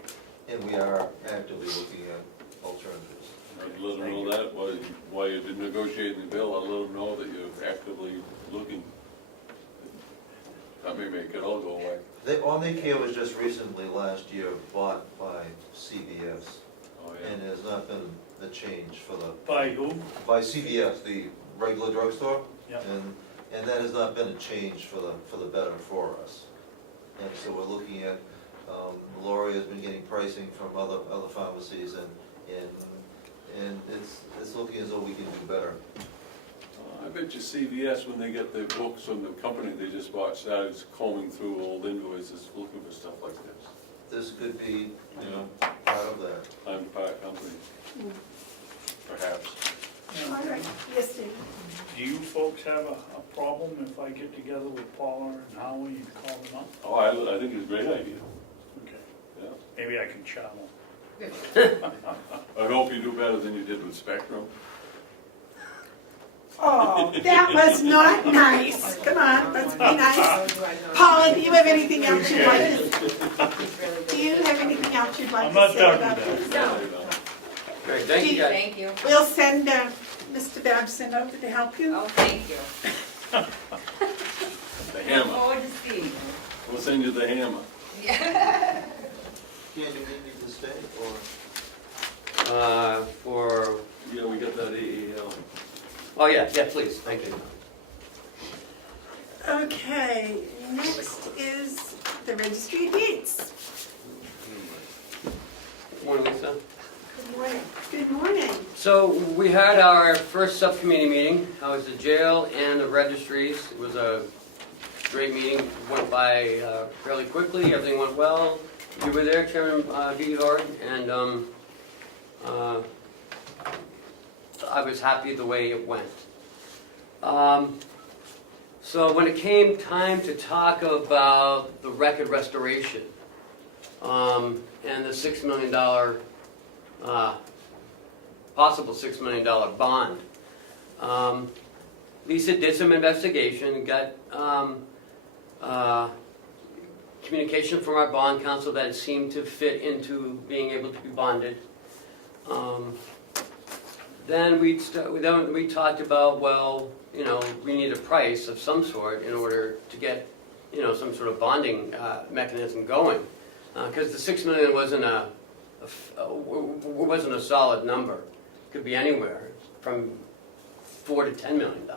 and we are actively looking at alternatives. I'd let them know that, why you did negotiate the bill, I'll let them know that you're actively looking. That may make it all go away. Omnicare was just recently, last year, bought by CVS, Oh, and there's not been a change for the, By who? by CVS, the regular drugstore, Yep. and that has not been a change for the better for us. And so we're looking at, Lori has been getting pricing from other pharmacies, and it's looking as though we can do better. I bet you CVS, when they get their books from the company they just bought, started combing through old invoices, looking for stuff like this. This could be, part of that. I'm part company, perhaps. All right, yes, David. Do you folks have a problem if I get together with Paula and Howie and call them up? Oh, I think it's a great idea, Okay. yeah. Maybe I can channel. I hope you do better than you did with Spectrum. Oh, that was not nice. Come on, let's be nice. Paula, do you have anything else you'd like to, do you have anything else you'd like I'm to not say talking about about this? No, Great, thank you guys. thank you. We'll send Mr. Babson over to help you. Oh, thank you. The Look hammer, forward to seeing you. we'll send you the hammer. Yeah. Can you need me to stay, or? For, Yeah, we got that AEL. oh yeah, please, thank you. Okay, next is the registry of deeds. Morning, Lisa. Good morning. Good morning. So we had our first subcommittee meeting. I was the jail and the registries. It was a great meeting. Went by fairly quickly. Everything went well. You were there, Chairman Bevard, and I was happy the way it went. So when it came time to talk about the record restoration and the $6 million, possible $6 million bond, Lisa did some investigation, got communication from our bond counsel that it seemed to fit into being able to be bonded. Then we talked about, well, you know, we need a price of some sort in order to get, you know, some sort of bonding mechanism going, because the $6 million wasn't a solid number. It could be anywhere from $4 to $10 million.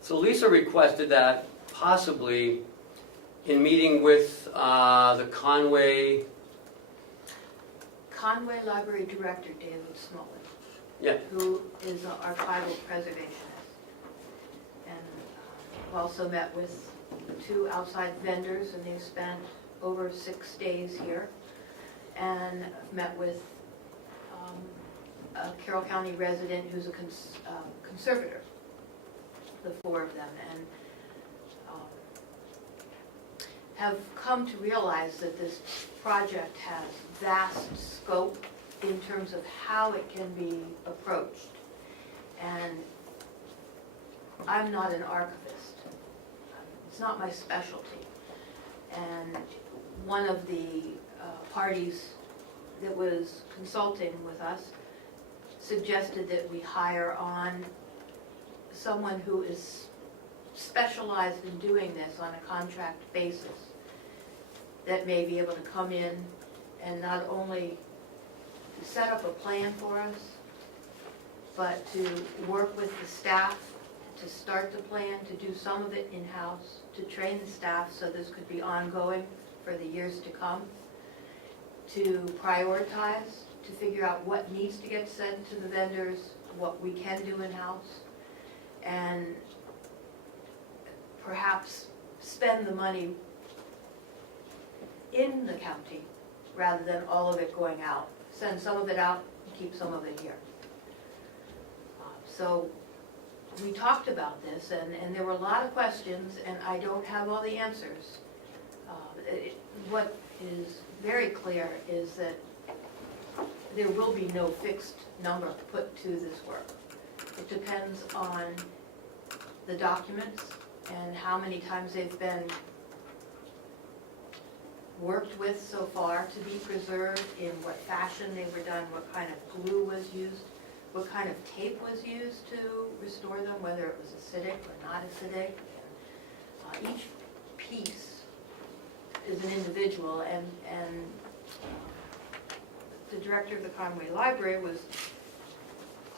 So Lisa requested that possibly in meeting with the Conway Library Director, David Smolin, Yeah. who is an archival preservationist. And I've also met with 2 outside vendors, and they've spent over 6 days here. And I've met with a Carroll County resident who's a conservator, the 4 of them, and have come to realize that this project has vast scope in terms of how it can be approached. And I'm not an archivist. It's not my specialty. And one of the parties that was consulting with us suggested that we hire on someone who is specialized in doing this on a contract basis, that may be able to come in and not only set up a plan for us, but to work with the staff to start the plan, to do some of it in-house, to train the staff so this could be ongoing for the years to come, to prioritize, to figure out what needs to get sent to the vendors, what we can do in-house, and perhaps spend the money in the county rather than all of it going out. Send some of it out and keep some of it here. So we talked about this, and there were a lot of questions, and I don't have all the answers. What is very clear is that there will be no fixed number put to this work. It depends on the documents and how many times they've been worked with so far to be preserved, in what fashion they were done, what kind of glue was used, what kind of tape was used to restore them, whether it was acidic or not acidic. Each piece is an individual, and the director of the Conway Library was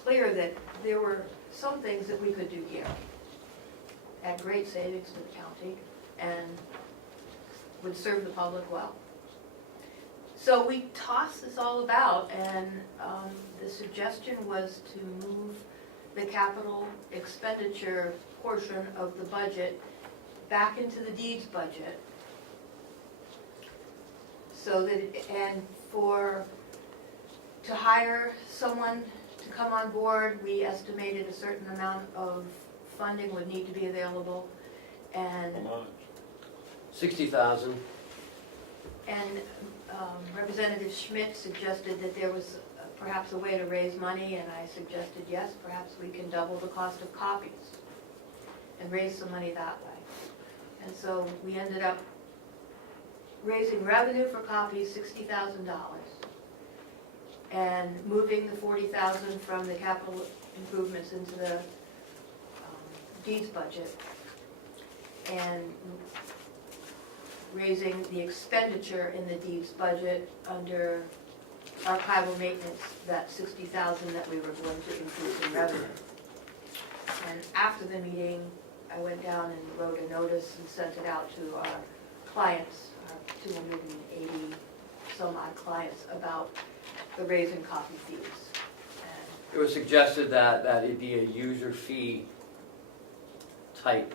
clear that there were some things that we could do here at great savings to the county and would serve the public well. So we tossed this all about, and the suggestion was to move the capital expenditure portion of the budget back into the deeds budget. So that, and to hire someone to come on board, we estimated a certain amount of funding would need to be available, and How much? $60,000. And Representative Schmidt suggested that there was perhaps a way to raise money, and I suggested, yes, perhaps we can double the cost of copies. and raise some money that way. And so we ended up raising revenue for copies, $60,000, and moving the $40,000 from the capital improvements into the deeds budget, and raising the expenditure in the deeds budget under archival maintenance, that $60,000 that we were going to increase in revenue. And after the meeting, I went down and wrote a notice and sent it out to our clients, our 280 some odd clients, about the raise in copy fees. It was suggested that it be a user fee type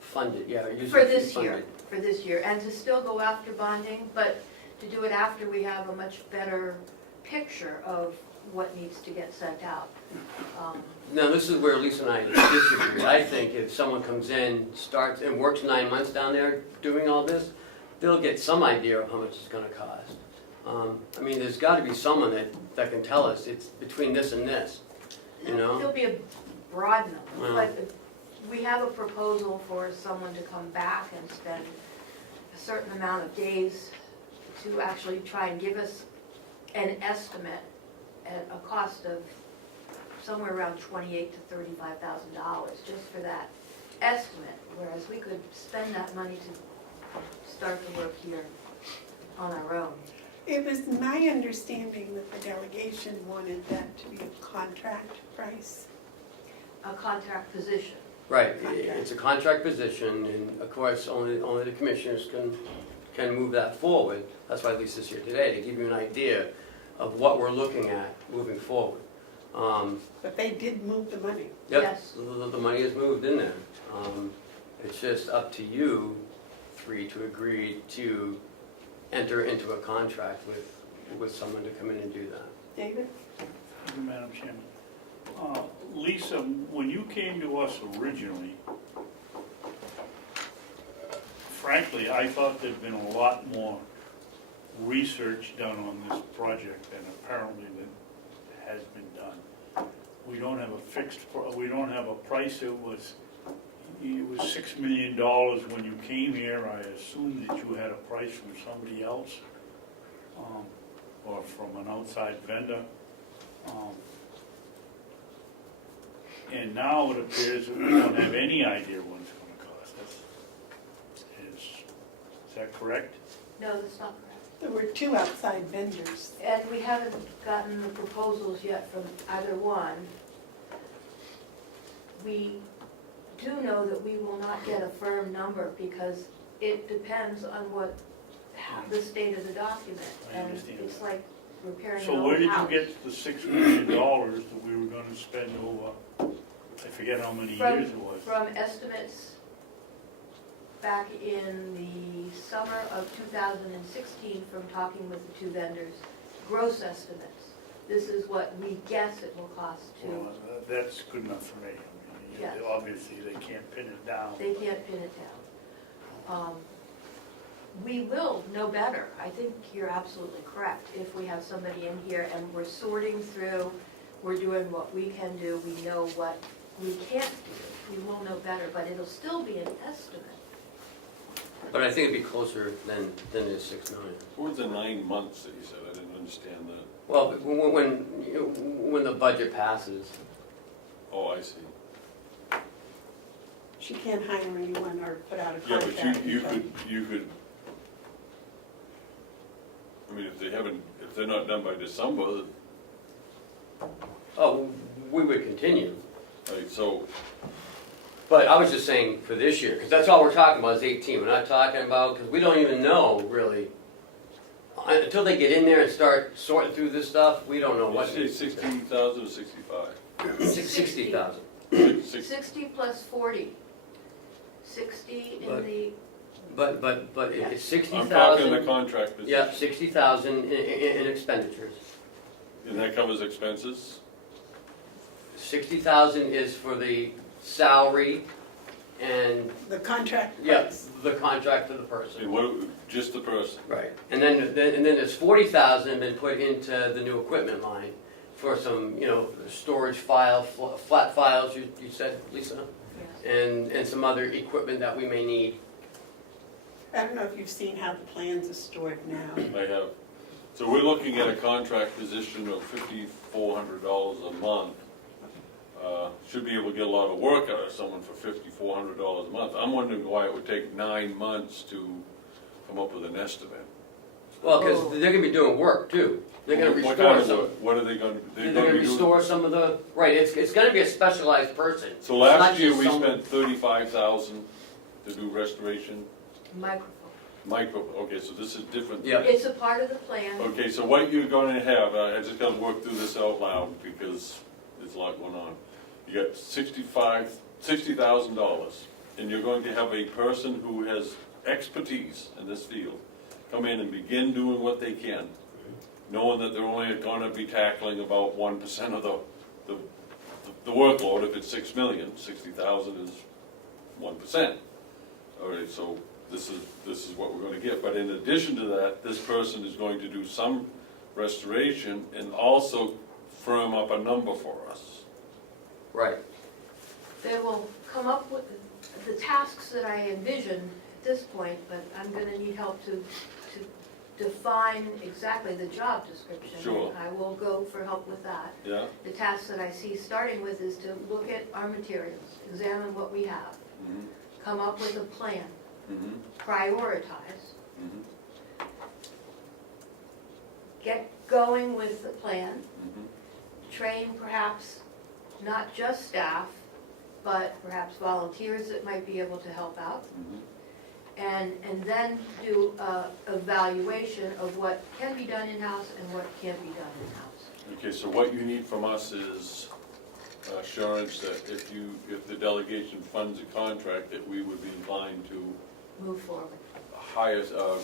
funded, yeah, user For fee this funded. year, for this year, and to still go after bonding, but to do it after we have a much better picture of what needs to get sent out. Now, this is where Lisa and I disagree. I think if someone comes in, starts, and works 9 months down there doing all this, they'll get some idea of how much it's gonna cost. I mean, there's gotta be someone that can tell us, it's between this and this, you know? There'll be a broad number, Well. but we have a proposal for someone to come back and spend a certain amount of days to actually try and give us an estimate at a cost of somewhere around $28,000 to $35,000 just for that estimate, whereas we could spend that money to start the work here on our own. It was my understanding that the delegation wanted that to be a contract price. A contract position. Right, it's a contract position, and of course, only the commissioners can move that forward. That's why Lisa's here today, to give you an idea of what we're looking at moving forward. But they did move the money. Yep, Yes. the money is moved in there. It's just up to you three to agree to enter into a contract with someone to come in and do that. David? Thank you, Madam Chairman. Lisa, when you came to us originally, frankly, I thought there'd been a lot more research done on this project than apparently that has been done. We don't have a we don't have a price. It was $6 million when you came here. I assumed that you had a price from somebody else, or from an outside vendor. And now it appears that we don't have any idea what it's going to cost us. Is that correct? No, that's not correct. There were 2 outside vendors. And we haven't gotten the proposals yet from either one. We do know that we will not get a firm number because it depends on the state of the document. I And understand it's that. like repairing an So old where did you house. get the $6 million that we were going to spend over, I forget how many From- years it was? From estimates back in the summer of 2016 from talking with the 2 vendors, gross estimates. This is what we guess it will cost Well, to, that's good enough for me. I mean, Yes. Obviously, they can't pin it down. they can't pin it down. We will know better. I think you're absolutely correct. If we have somebody in here and we're sorting through, we're doing what we can do, we know what we can't do, we will know better, but it'll still be an estimate. But I think it'd be closer than the $6 million. What were the 9 months that you said? I didn't understand that. Well, when the budget passes, Oh, I see. She can't hire anyone or put out a Yeah, contract. but you could, I mean, if they're not done by December, we would continue. like, so, But I was just saying for this year, because that's all we're talking about is 18. We're not talking about, because we don't even know really. Until they get in there and start sorting through this stuff, we don't know you what. say 16,000 or 65? 60,000. 60 plus 40. 60 in But- the, But it's I'm 60,000. talking the contract position. Yeah, 60,000 in expenditures. And that covers expenses? 60,000 is for the salary and, The contract yeah, price. the contract to the person. And what, just the person? Right, and then there's 40,000 been put into the new equipment line for some, storage flat files, you said, Lisa? yes. and some other equipment that we may need. I don't know if you've seen how the plans are stored now. I have. So we're looking at a contract position of $5,400 a month. Should be able to get a lot of work out of someone for $5,400 a month. I'm wondering why it would take 9 months to come up with an estimate. Well, because they're gonna be doing work too. They're gonna What kind restore of some, work? What are they gonna, they're gonna restore some of the, right, it's gonna be a specialized person. So It's not last year, just we someone- spent $35,000 to do restoration. Microphone. Okay, so this is different. Yeah. It's a part of the plan. Okay, so what you're gonna have, I just gotta work through this out loud because there's a lot going on. You got $60,000, and you're going to have a person who has expertise in this field come in and begin doing what they can, knowing that they're only gonna be tackling about 1% of the workload. If it's 6 million, 60,000 is 1%. All right, so this is what we're gonna get. But in addition to that, this person is going to do some restoration and also firm up a number for us. Right, They will come up with the tasks that I envision at this point, but I'm gonna need help to define exactly the job description. Sure. I will go for help with that. Yeah? The tasks that I see starting with is to look at our materials, examine what we have, Mm-hmm. come up with a plan, Mm-hmm. prioritize, Mm-hmm. get going with the plan, Mm-hmm. train perhaps not just staff, but perhaps volunteers that might be able to help out, Mm-hmm. and then do a evaluation of what can be done in-house and what can't be done in-house. Okay, so what you need from us is assurance that if the delegation funds a contract, that we would be inclined to Move forward, hire, or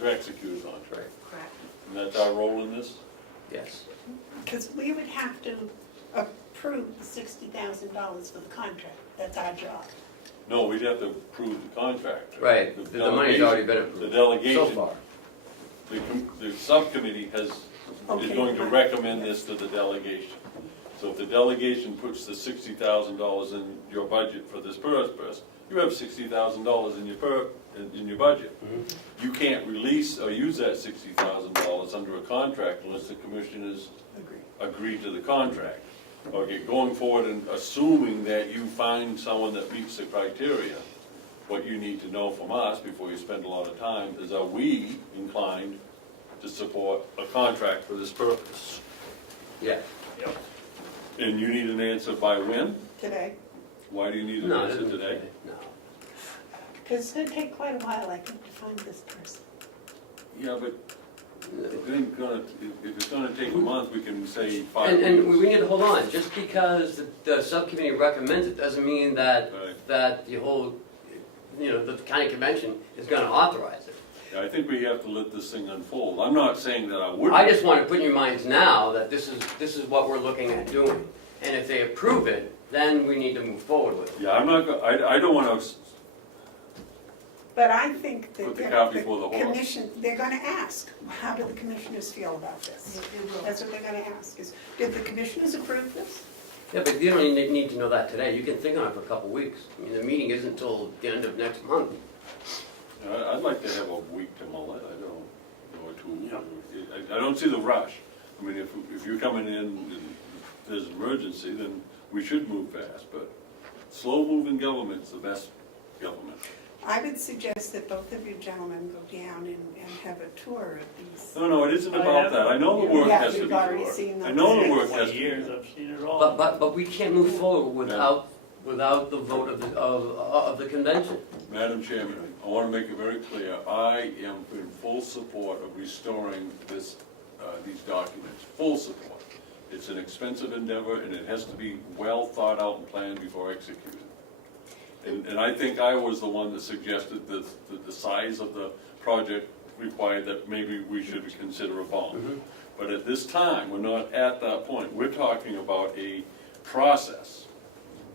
to execute a contract. correct? And that's our role in this? yes. Because we would have to approve the $60,000 for the contract. That's our job. No, we'd have to approve the contract. Right, the money's already been The approved, so delegation, far. the subcommittee is Okay, going to fine. recommend this to the delegation. So if the delegation puts the $60,000 in your budget for this purpose, you have $60,000 in your budget. Mhm. You can't release or use that $60,000 under a contract unless the commissioners agree to the contract. Okay, going forward and assuming that you find someone that meets the criteria, what you need to know from us before you spend a lot of time is, are we inclined to support a contract for this purpose? Yeah. And you need an answer by when? Today, Why do you need an No, it answer isn't today? No. because it's going to take quite a while, I think, to find this person. Yeah, but if it's gonna take a month, we can say 5 weeks. And we need to hold on, just because the subcommittee recommends it doesn't mean that, Right. that the whole, the county convention is gonna authorize it. Yeah, I think we have to let this thing unfold. I'm not saying that I wouldn't. I just want to put in your minds now that this is what we're looking at doing. And if they approve it, then we need to move forward with it. Yeah, I'm not, I don't wanna But I think that put the cart before the horse. commission, they're going to ask, how do the commissioners feel about this? It will. That's what they're going to ask, is, did the commissioners approve this? Yeah, but you don't need to know that today. You can think on it for a couple of weeks. I mean, the meeting isn't until the end of next month. I'd like to have a week to mull it, I don't, or two. I don't see the rush. I mean, if you're coming in and there's an emergency, then we should move fast, but slow-moving government's the best government. I would suggest that both of you gentlemen go down and have a tour of these. No, it isn't I about have- that. I know the work Yeah, has to be you've already done. seen them. I know the work has 20 to be years, done. I've seen it all. But we can't move forward without the vote of the convention. Madam Chairman, I want to make it very clear, I am in full support of restoring these documents, full support. It's an expensive endeavor, and it has to be well thought out and planned before executed. And I think I was the one that suggested that the size of the project required that maybe we should consider a bond. But at this time, we're not at that point. We're talking about a process.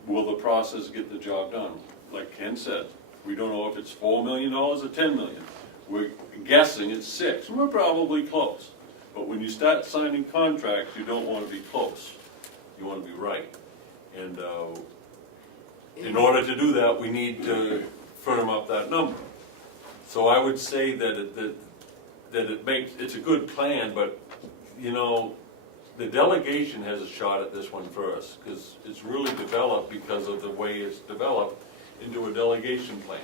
Will the process get the job done? Like Ken said, we don't know if it's $4 million or $10 million. We're guessing it's 6. We're probably close. But when you start signing contracts, you don't want to be close. You want to be right. And In order to do that, we need to firm up that number. So I would say that it's a good plan, but, you know, the delegation has a shot at this one first, because it's really developed because of the way it's developed into a delegation plan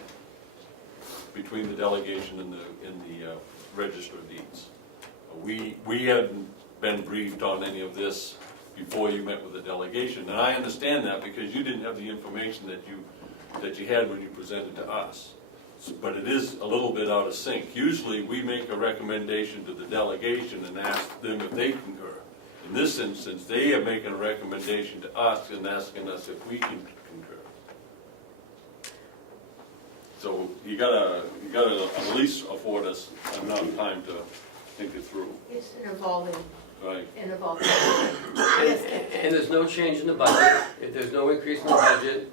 between the delegation and the register of deeds. We hadn't been briefed on any of this before you met with the delegation, and I understand that because you didn't have the information that you had when you presented to us. But it is a little bit out of sync. Usually, we make a recommendation to the delegation and ask them if they concur. In this instance, they are making a recommendation to us and asking us if we can concur. So you gotta at least afford us enough time to think it through. It's an evolving, Right. And there's no change in the budget, if there's no increase in the budget,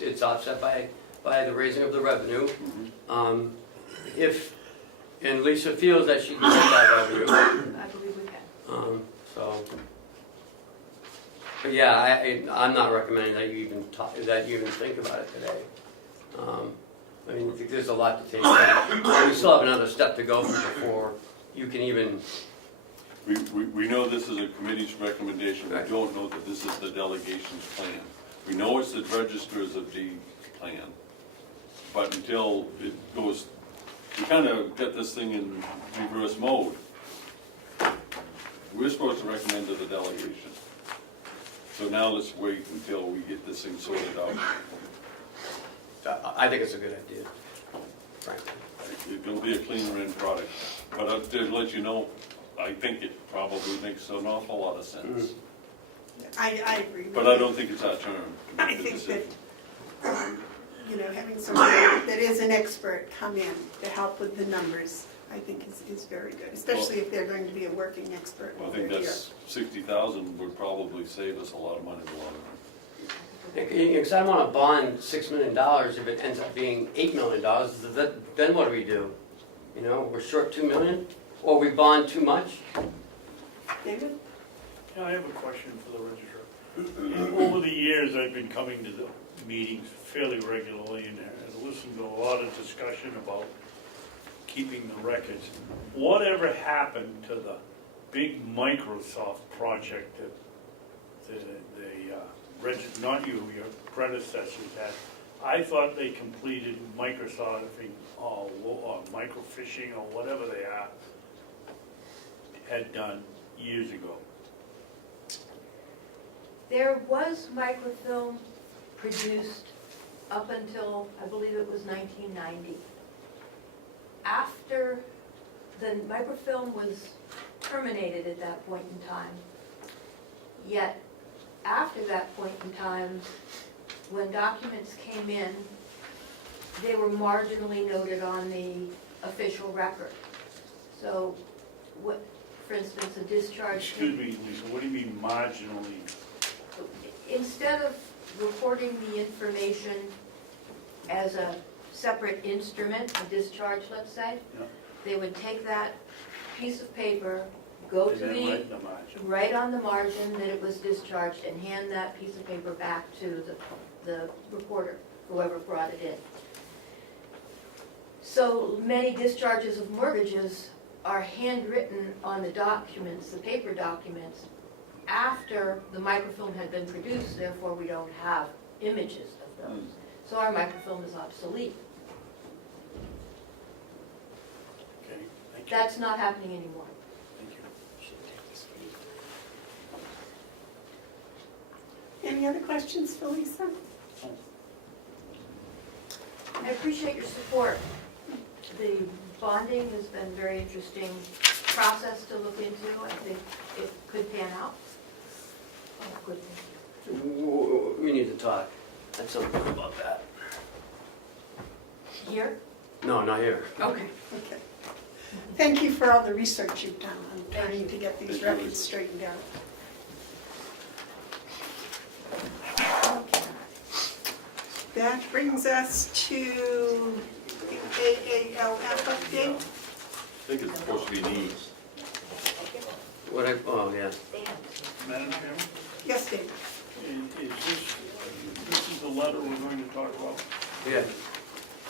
it's offset by the raising of the revenue. If, and Lisa feels that she can get that revenue, I believe we can. so. But yeah, I'm not recommending that you even think about it today. I mean, there's a lot to take in. We still have another step to go before you can even. We know this is a committee's recommendation, we don't know that this is the delegation's plan. We know it's the registers of deeds plan, but until it goes, we kind of get this thing in reverse mode. We're supposed to recommend to the delegation. So now let's wait until we get this thing sorted out. I think it's a good idea, frankly. It'll be a cleaner end product, but I'll just let you know, I think it probably makes an awful lot of sense. I agree with But I don't think it's our turn to I make the think decision. that, you know, having somebody that is an expert come in to help with the numbers, I think is very good, especially if they're going to be a working expert Well, I while think they're here. that's 60,000 would probably save us a lot of money in the long run. Because I don't want to bond $6 million if it ends up being $8 million, then what do we do? You know, we're short $2 million, or we bond too much? David? Yeah, I have a question for the registrar. Over the years, I've been coming to the meetings fairly regularly and listened to a lot of discussion about keeping the records. Whatever happened to the big Microsoft project that not you, your predecessors had? I thought they completed Microsoft or microfishing or whatever they are had done years ago. There was microfilm produced up until, I believe it was 1990. After the microfilm was terminated at that point in time, yet after that point in time, when documents came in, they were marginally noted on the official record. So, what, for instance, a discharge. Excuse me, Lisa, what do you mean marginally? Instead of reporting the information as a separate instrument, a discharge, let's say, Yeah. they would take that piece of paper, go And to then the, write the margin. write on the margin that it was discharged, and hand that piece of paper back to the reporter, whoever brought it in. So many discharges of mortgages are handwritten on the documents, the paper documents, after the microfilm had been produced, therefore we don't have images of those. So our microfilm is obsolete. Okay, thank you. That's not happening anymore. Thank you. Any other questions for Lisa? I appreciate your support. The bonding has been a very interesting process to look into. I think it could pan out. Oh, good. We need to talk at some point about that. Here? No, not here. Okay. Okay. Thank you for all the research you've done on trying to get these records straightened out. Okay. That brings us to the AALF update. I think it's supposed to be needs. Oh, yeah. Madam Chairman? Yes, David? this is the letter we're going to talk about? Yeah.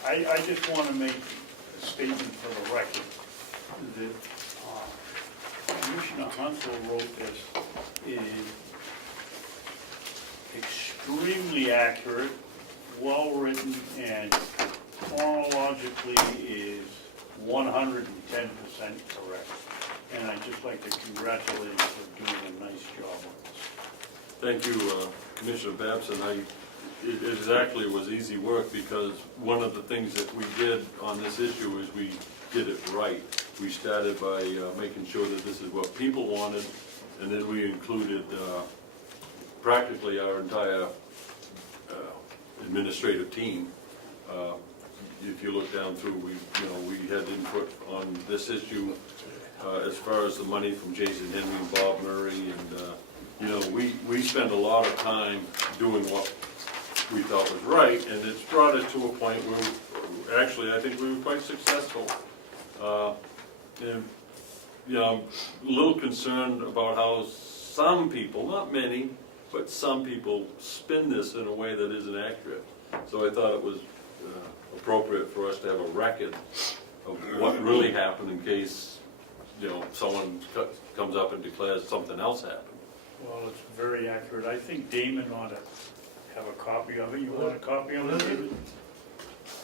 I just want to make a statement for the record that Commissioner Hounsell wrote this is extremely accurate, well-written, and chronologically is 110% correct. And I'd just like to congratulate him for doing a nice job on this. Thank you, Commissioner Babson. It exactly was easy work because one of the things that we did on this issue is we did it right. We started by making sure that this is what people wanted, and then we included practically our entire administrative team. If you look down through, we had input on this issue as far as the money from Jason Henry and Bob Murray, and we spent a lot of time doing what we thought was right, and it's brought us to a point where actually I think we were quite successful. And I'm a little concerned about how some people, not many, but some people spin this in a way that isn't accurate. So I thought it was appropriate for us to have a record of what really happened in case, someone comes up and declares something else happened. Well, it's very accurate. I think Damon ought to have a copy of it. You want a copy of it, David?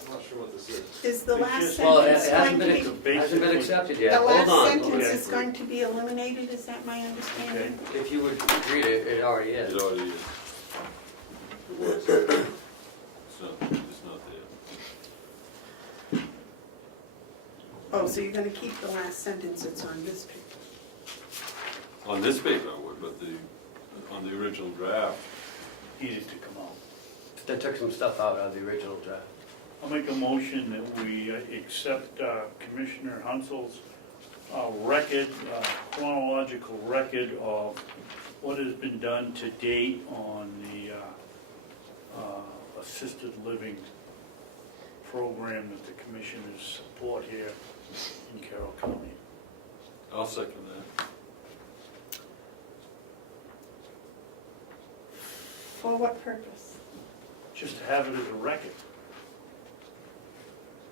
I'm not sure what this is. Is the It's last just- Well, it sentence going hasn't to be, been accepted yet. the Hold last on. sentence okay. is going to be eliminated, is that my understanding? If you would read it, it already is. It already is. It was. It's not there. Oh, so you're gonna keep the last sentence that's on this paper? On this paper I would, but on the original draft, Needed to come out. They took some stuff out of the original draft. I'll make a motion that we accept Commissioner Hounsell's record, chronological record of what has been done to date on the assisted living program that the commissioners support here in Carroll County. I'll second that. For what purpose? Just to have it as a record.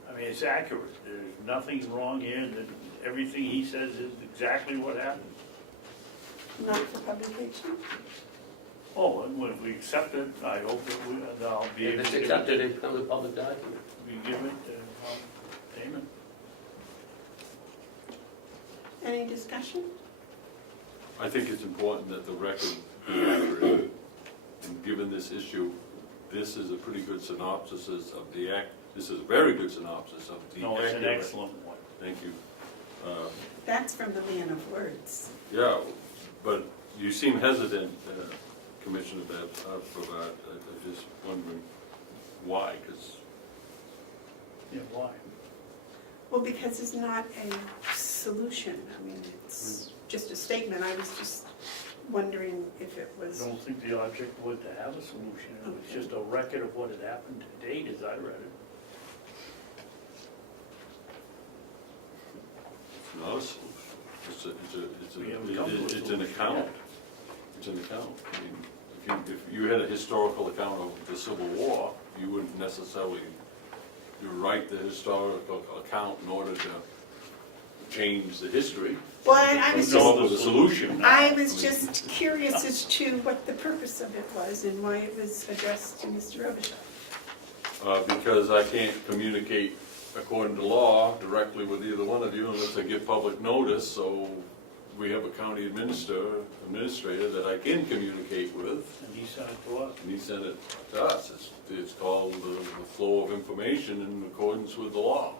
I mean, it's accurate. There's nothing wrong here. That everything he says is exactly what happened. Not for publication? Oh, and if we accept it, I hope that I'll be If able it's to accepted, it becomes a public document. we give it to Damon. Any discussion? I think it's important that the record be accurate. And given this issue, this is a pretty good synopsis of the act. This is a very good synopsis of the No, it's an accurate- excellent one. Thank you. That's from the man of words. Yeah, but you seem hesitant, Commissioner Bevard, for that. I'm just wondering why, because Yeah, why? Well, because it's not a solution. I mean, it's just a statement. I was just wondering if it I was, don't think the object was to have a solution. It was just a record of what had happened to date as I read it. it's not a solution. We haven't come to a It's an solution account. yet. It's an account. I mean, if you had a historical account of the Civil War, you wouldn't necessarily, you write the historical account in order to change the history. well, I was Come up just, with a solution. I was just curious as to what the purpose of it was and why it was addressed to Mr. Robichaud. Because I can't communicate according to law directly with either one of you unless I give public notice, so we have a county administrator that I can communicate with, And he sent it to us. and he sent it to us. It's called the flow of information in accordance with the law.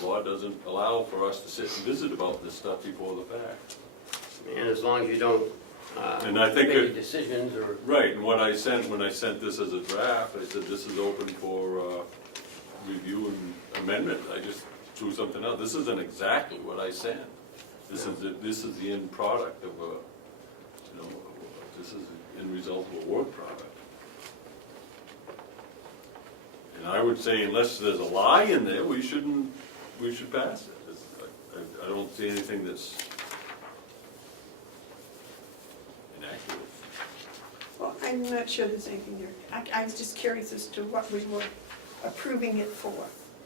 The law doesn't allow for us to sit and visit about this stuff before the fact. And as long as you don't And I think make any it- decisions or, Right, and what I sent, when I sent this as a draft, I said this is open for review and amendment. I just threw something out. This isn't exactly what I sent. This is the end product of this is the end result of a work product. And I would say unless there's a lie in there, we should pass it. I don't see anything that's inaccurate. Well, I'm not sure there's anything there. I was just curious as to what we were approving it for.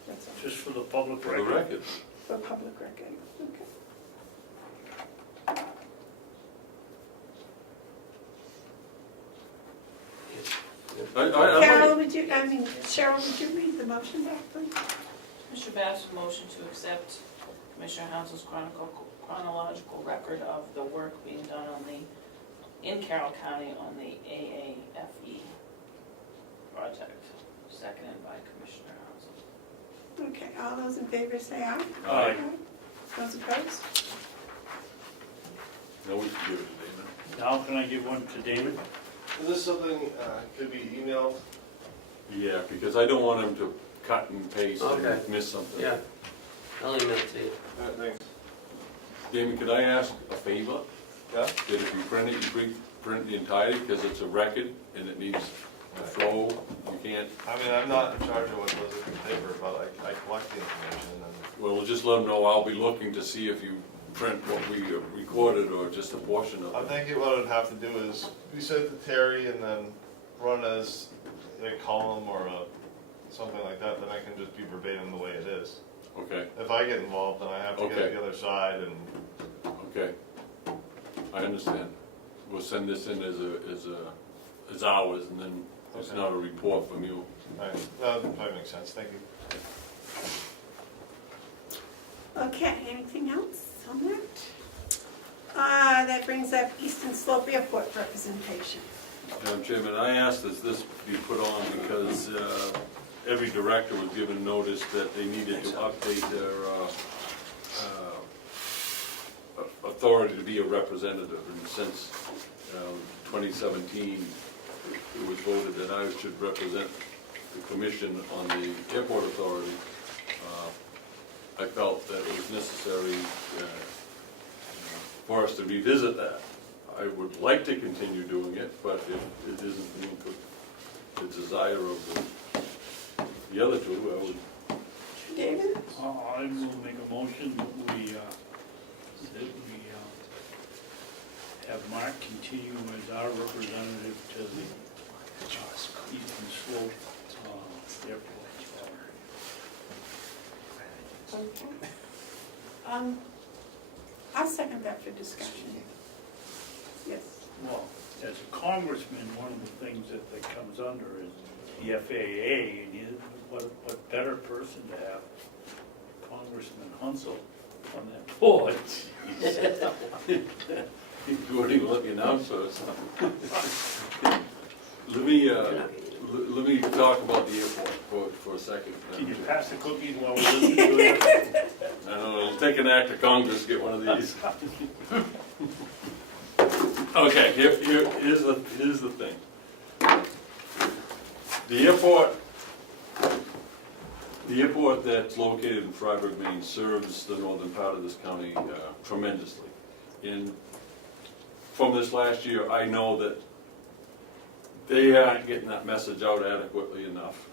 That's all, Just for the public For the record. record. for public record. Okay. Carol, would you, Cheryl, would you read the motion back, please? Mr. Babson motion to accept Commissioner Hounsell's chronological record of the work being done in Carroll County on the AAFE project, seconded by Commissioner Hounsell. Okay, all those in favor say aye. Aye. Those opposed? No, we should give it to David. Now can I give one to David? Is this something, could be emailed? Yeah, because I don't want him to cut and paste Okay. and miss something. Yeah, I'll email it to you. Thanks. Damon, could I ask a favor? Yeah? That if you print it, you print the entirety, because it's a record and it needs to flow. You can't, I mean, I'm not in charge of what goes in the paper, but I collect the information and. well, just let them know I'll be looking to see if you print what we recorded or just a portion of I'm it. thinking what I'd have to do is, we send it to Terry and then run as a column or something like that, then I can just be verbatim the way it is. Okay, If I get involved, then I have to get Okay. the other side and, okay. I understand. We'll send this in as ours, and then it's Okay. not a report from you. right, that probably makes sense, thank you. Okay, anything else on that? That brings up Eastern Slope Airport representation. Madam Chairman, I asked that this be put on because every director was given notice that they needed to update their authority to be a representative. And since 2017, it was voted that I should represent the commission on the airport authority. I felt that it was necessary for us to revisit that. I would like to continue doing it, but if it isn't being the desire of the other two, I would. David? I will make a motion that we have Mark continue as our representative to the Eastern Slope Airport. Okay. I'll second that for discussion. Yes. Well, as a congressman, one of the things that comes under is the FAA, and what better person to have Congressman Hounsell on that board? You weren't even looking out first. Let me talk about the airport for a second. Can you pass the cookies while we listen to it? I don't know, it'll take an act of Congress to get one of these. Okay, here's the thing. The airport that's located in Freiburg, Maine serves the northern part of this county tremendously. And from this last year, I know that they aren't getting that message out adequately enough.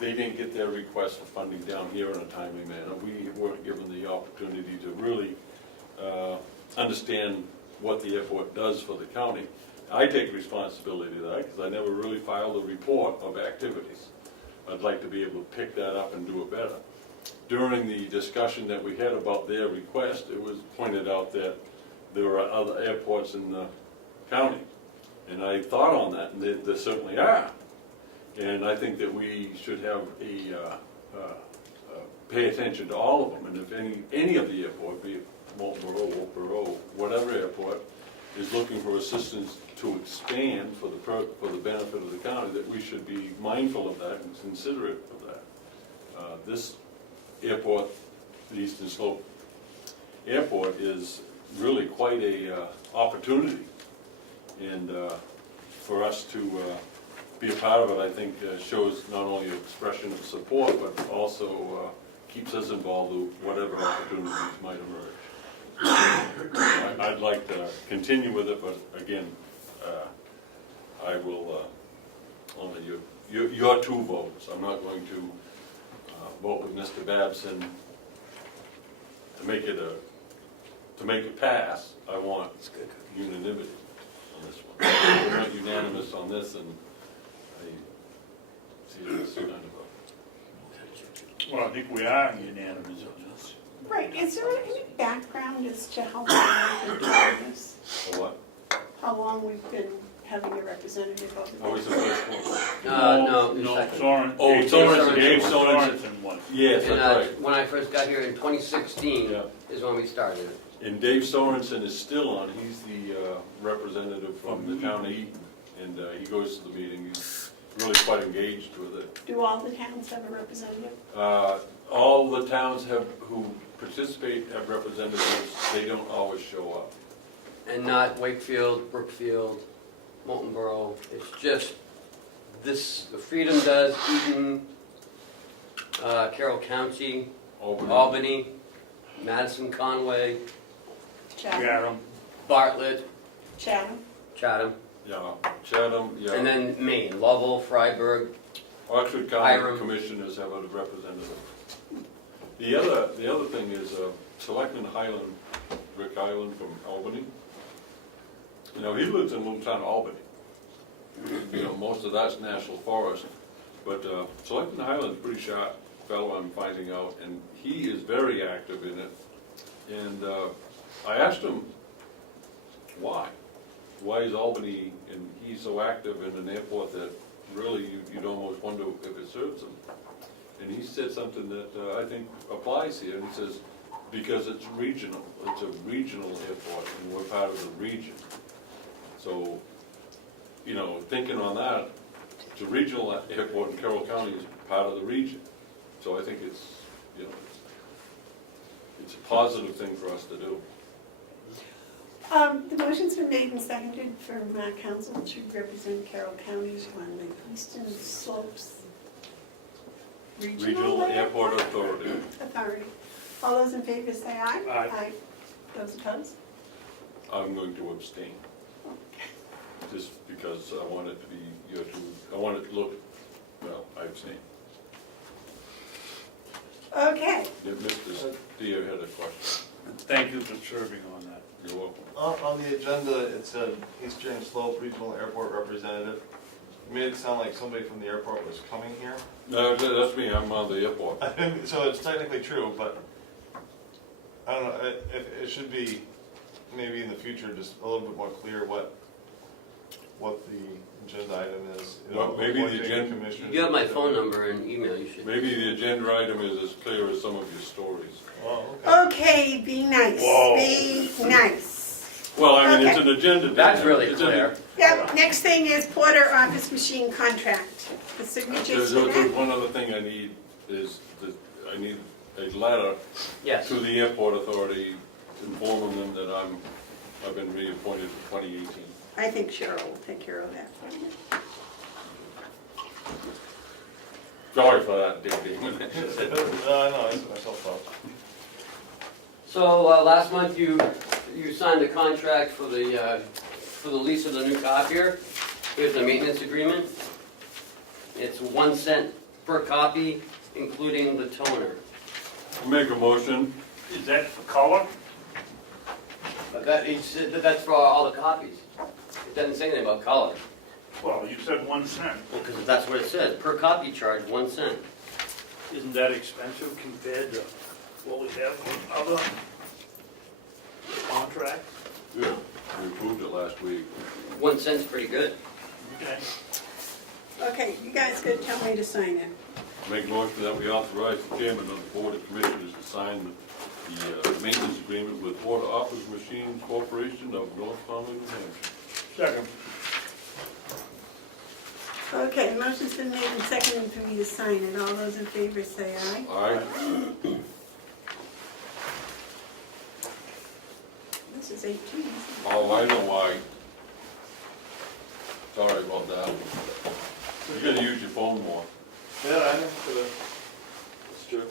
They didn't get their request for funding down here in a timely manner. We weren't given the opportunity to really understand what the airport does for the county. I take responsibility to that because I never really filed a report of activities. I'd like to be able to pick that up and do it better. During the discussion that we had about their request, it was pointed out that there are other airports in the county. And I thought on that, and there certainly are. And I think that we should have pay attention to all of them. And if any of the airport, be it Marlboro, Oakboro, whatever airport, is looking for assistance to expand for the benefit of the county, that we should be mindful of that and considerate of that. This airport, the Eastern Slope Airport, is really quite a opportunity. And for us to be a part of it, I think shows not only an expression of support, but also keeps us involved with whatever opportunities might emerge. I'd like to continue with it, but again, I will only your two votes. I'm not going to vote with Mr. Babson to make it pass. I want unanimity. on this one. We're not unanimous on this, and I see it as kind of Well, I think we are unanimous on this. Right, is there any background as to how long we've been doing this? a what? How long we've been having a representative of Oh, it's the first one. No, No, second. Soren. Oh, Dave Sorensen, Dave Dave Sorensen. Sorensen was. Yes, And, that's right. when I first got here in 2016 Yeah. is when we started it. And Dave Sorensen is still on, he's the representative from the town of Eaton, and he goes to the meeting, he's really quite engaged with it. Do all the towns have a representative? All the towns who participate have representatives, they don't always show up. And not Wakefield, Brookfield, Molten Borough. It's just this, Freedom does, Eaton, Carroll County, Albany, Madison, Conway, Chatham. Bartlett, Chatham. Chatham, Yeah, Chatham, yeah. and then Maine, Lovell, Freiburg. Oxford County Hiram. Commissioners have a representative. The other thing is Selectman Highland, Rick Highland from Albany. You know, he lives in a little town of Albany. You know, most of that's national forest. But Selectman Highland's a pretty sharp fellow, I'm finding out, and he is very active in it. And I asked him why. Why is Albany, and he's so active in an airport that really you'd almost wonder if it serves him. And he said something that I think applies here, and he says, because it's regional, it's a regional airport, and we're part of the region. So, you know, thinking on that, it's a regional airport, and Carroll County is part of the region. So I think it's, you know, it's a positive thing for us to do. The motion's been made and seconded for Mark Hounsell to represent Carroll County on the eastern slopes. Regional Airport Authority. All those in favor say aye. Aye. Those opposed? I'm going to abstain. Just because I want it to be, I want it to look, well, I abstain. Okay. Yeah, Mr. Steer had a question. Thank you for serving on that. You're welcome. On the agenda, it said Eastern Slope Regional Airport Representative. You made it sound like somebody from the airport was coming here. No, that's me, I'm on the airport. So it's technically true, but I don't know, it should be maybe in the future just a little bit more clear what the agenda item is. You know, Well, maybe the appointing agenda- commissioners. You have my phone number and email, you should. Maybe the agenda item is as clear as some of your stories. Oh, okay. Okay, be nice. Whoa. Be nice. Well, I mean, it's Okay. an agenda. That's really It's an- clear. Yep, next thing is Porter Office Machine Contract. The signatures for There's that. one other thing I need is I need a letter Yes. to the airport authority informing them that I've been reappointed for 2018. I think Cheryl will take care of that for you. Sorry for that, Dick. No, I know, it's myself though. So last month you signed the contract for the lease of the new copier. Here's the maintenance agreement. It's 1 cent per copy, including the toner. Make a motion. Is that for color? But that's for all the copies. It doesn't say anything about color. Well, you said 1 cent. Because that's what it says, per copy charge, 1 cent. Isn't that expensive compared to what we have with other contracts? Yeah, we approved it last week. 1 cent's pretty good. Okay. Okay, you guys gotta tell me to sign it. Make a motion that we authorize the chairman of the Board of Commissioners to sign the maintenance agreement with Water Office Machine Corporation of North Conway, New Hampshire. Second. Okay, motion's been made and seconded for me to sign it. All those in favor say aye. All right? This is 18. isn't it? Oh, I know why. Sorry about that. You gotta use your phone more. Yeah, I know, it's true.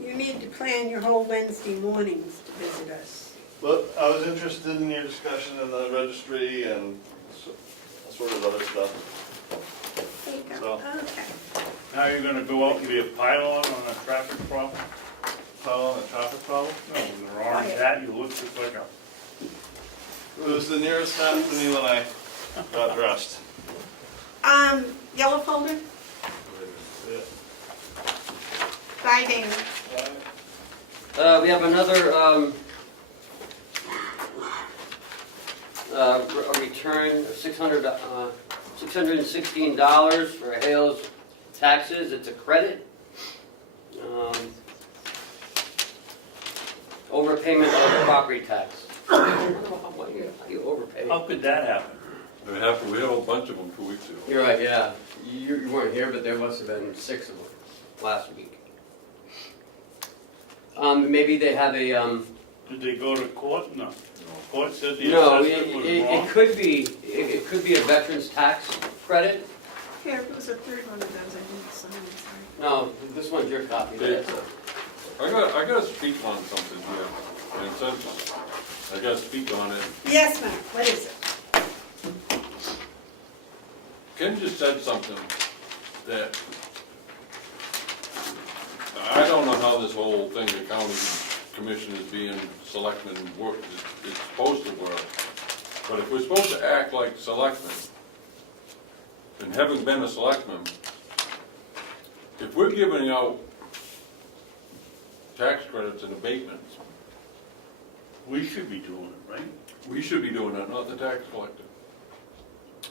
You need to plan your whole Wednesday mornings to visit us. But I was interested in your discussion in the registry and sort of other stuff. There you go. So- Okay. Now you're gonna go out and be a pilot on a traffic problem? Following a traffic problem? No, with an orange hat, you look just like a It was the nearest map to me when I got dressed. Yellow folder? Bye, Dana. We have another, a return of $616 for Hale's taxes. It's a credit. Overpayment of property tax. I don't know how you overpay. How could that happen? We had a whole bunch of them 2 weeks ago. You're right, yeah. You weren't here, but there must have been 6 of them last week. Maybe they have a, Did they go to court? No. Court said the no, assessment was it wrong? could be, it could be a veteran's tax credit. Here, it was a third one of those, I didn't sign, sorry. No, this one's your copy. Yeah. That's I gotta speak on something here, and since I gotta speak on it. Yes, ma'am, what is it? Ken just said something that, I don't know how this whole thing, the county commissioners being selectmen work, is supposed to work. But if we're supposed to act like selectmen, and having been a selectman, if we're giving out tax credits and abatements, We should be doing it, right? we should be doing that, not the tax collector.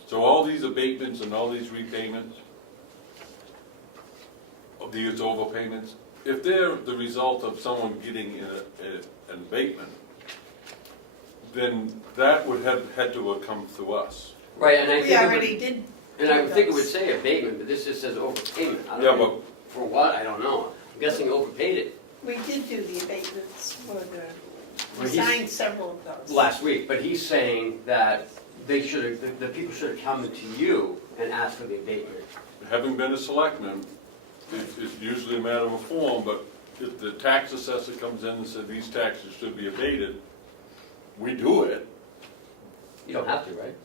So all these abatements and all these repayments, of these overpayments, if they're the result of someone getting an abatement, then that would have had to have come through us. right, and I We think it already would, did. and I would think it would those. say abatement, but this just says overpayment. I don't Yeah, know for what, I don't know. I'm guessing overpaid it We did do the abatements for the, we Well, he's- signed several of those. last week, but he's saying that they should have, the people should have come to you and asked for the abatement. Having been a selectman, it's usually a matter of form, but if the tax assessor comes in and says these taxes should be abated, we do it. You don't have to, right?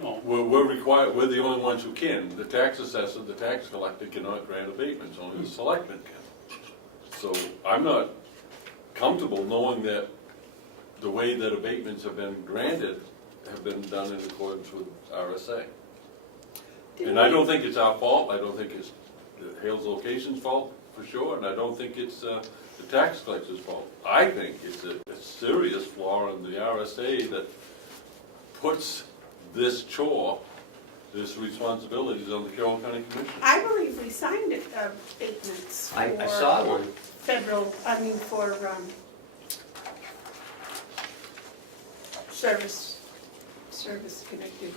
No. We're required, we're the only ones who can. The tax assessor, the tax collector cannot grant abatements, only the selectmen can. So I'm not comfortable knowing that the way that abatements have been granted have been done in accordance with RSA. And I don't think it's our fault, I don't think it's Hale's Location's fault, for sure, and I don't think it's the tax collector's fault. I think it's a serious flaw in the RSA that puts this chore, this responsibilities on the Carroll County Commission. I believe we signed it, abatements for. I saw one. Federal, I mean, for, service connected.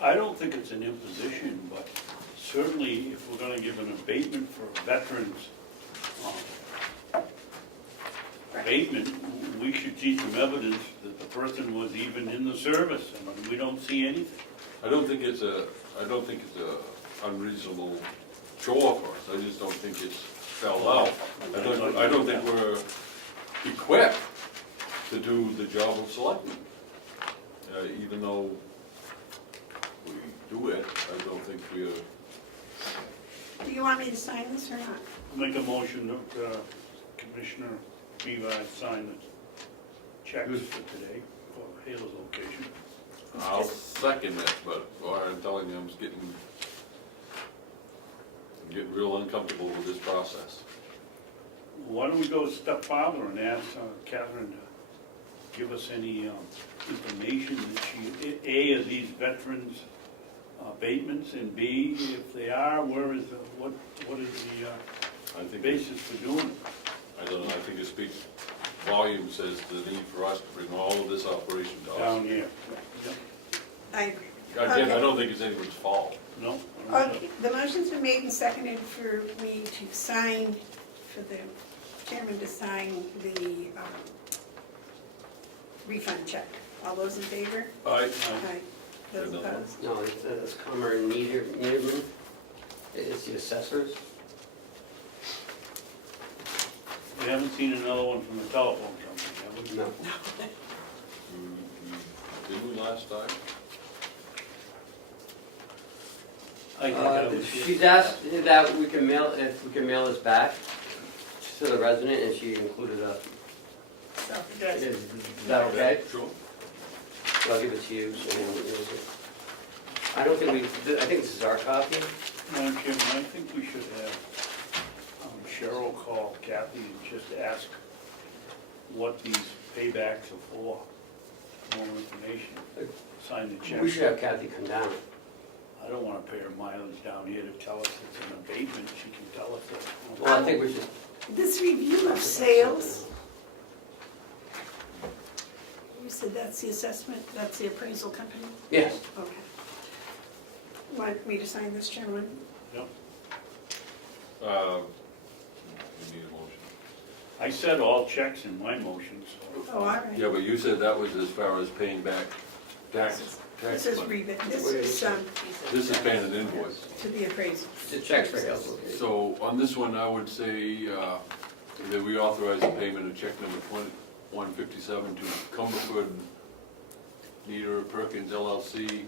I don't think it's an imposition, but certainly if we're gonna give an abatement for veterans, abatement, we should see some evidence that the person was even in the service, and we don't see anything. I don't think it's a unreasonable chore for us, I just don't think it's spelled out. I don't think we're equipped to do the job of selectmen. Even though we do it, I don't think we're, Do you want me to sign this or not? Make a motion that Commissioner Bevard sign the checks for today for Hale's Location. I'll second it, but I'm telling you, I'm getting real uncomfortable with this process. Why don't we go a step farther and ask Catherine to give us any information that she, A, are these veterans abatements, and B, if they are, where is the, what is the I think basis for doing it? I don't know, I think it speaks volumes as the need for us to bring all of this operation to us. Down here? I agree. Again, Okay. I don't think it's anyone's fault. No? I don't know. Okay, the motion's been made and seconded for me to sign, for the chairman to sign the refund check. All those in favor? I, Aye. Those Another one. opposed? No, it's Comeau and Niederman. It's the assessors. We haven't seen another one from the telephone company, have we? No. didn't we last time? I think that was it. She's asked that we can mail, if we can mail this back to the resident, and she included a, Self-addressed. is that okay? Sure. I'll give it to you, so you don't use it. I don't think I think this is our copy. Madam Chairman, I think we should have Cheryl call Kathy and just ask what these paybacks are for. More information. Sign the check. We should have Kathy come down. I don't wanna pay her mileage down here to tell us it's an abatement. She can tell us that. Well, I think we should. This review of sales, you said that's the assessment, that's the appraisal company? Yes. Okay. Want me to sign this, gentlemen? Yep. We need a motion. I said all checks in my motion, so. Oh, all right. Yeah, but you said that was as far as paying back tax This is money. this is This is paying an invoice. to the appraisal. The checks for help. So on this one, I would say that we authorize the payment of check number 2157 to Cumberford Nieder Perkins LLC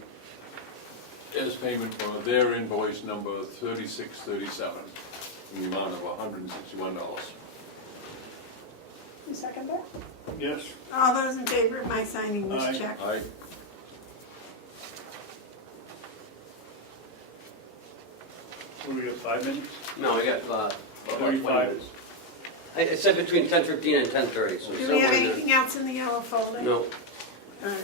as payment for their invoice number 3637 in the amount of $161. You second that? Yes. All those in favor of my signing Aye. this check? Aye. What, we got 5 minutes? No, we got about 20 45. minutes. I said between 10:15 and 10:30, so Do we have somewhere in there. anything else in the yellow folder? No. All right.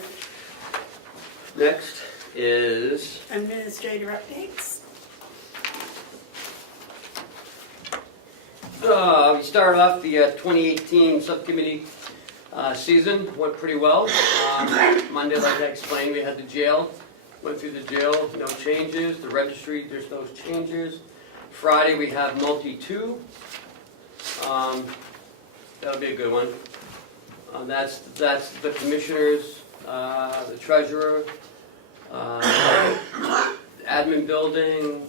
Next is, Administrator updates? we started off the 2018 subcommittee season, went pretty well. Monday, like I explained, we had the jail, went through the jail, no changes. The registry, there's those changes. Friday, we have multi-2. That'll be a good one. That's the commissioners, the treasurer, admin building,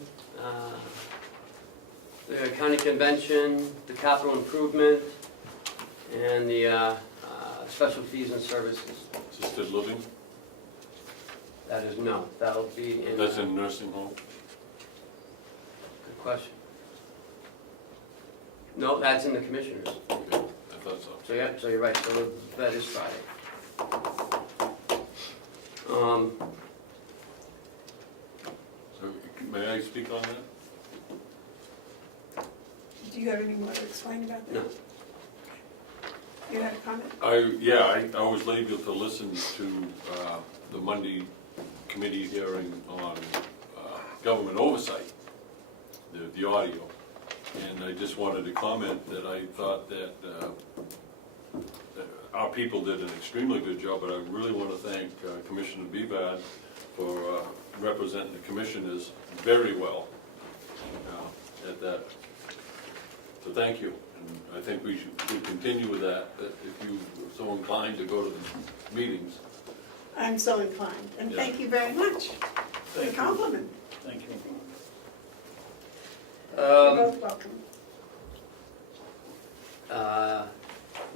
the county convention, the capital improvement, and the special fees and services. Assisted living, That is no, that'll be in. that's in nursing home. Good question. No, that's in the commissioners. Okay, I thought so. So yeah, so you're right, so that is Friday. So may I speak on that? Do you have any more to explain about that? No. You had a comment? I was able to listen to the Monday committee hearing on government oversight, the audio. And I just wanted to comment that I thought that our people did an extremely good job, but I really want to thank Commissioner Bevard for representing the commissioners very well at that. So thank you. And I think we should continue with that, that if you are so inclined to go to the meetings. I'm so inclined, and Yeah. thank you very much for the Thank you. compliment. Thank you. You're both welcome.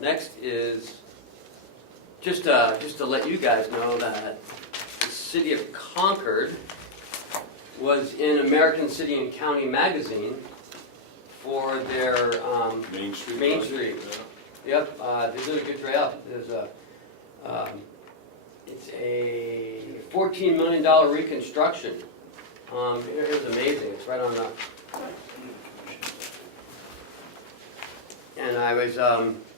Next is, just to let you guys know that the city of Concord was in American City and County magazine for their, Main Street. Main project, Street. yeah. yep, they did a good job. There's a, it's a $14 million reconstruction. It was amazing, it's right on the, and I was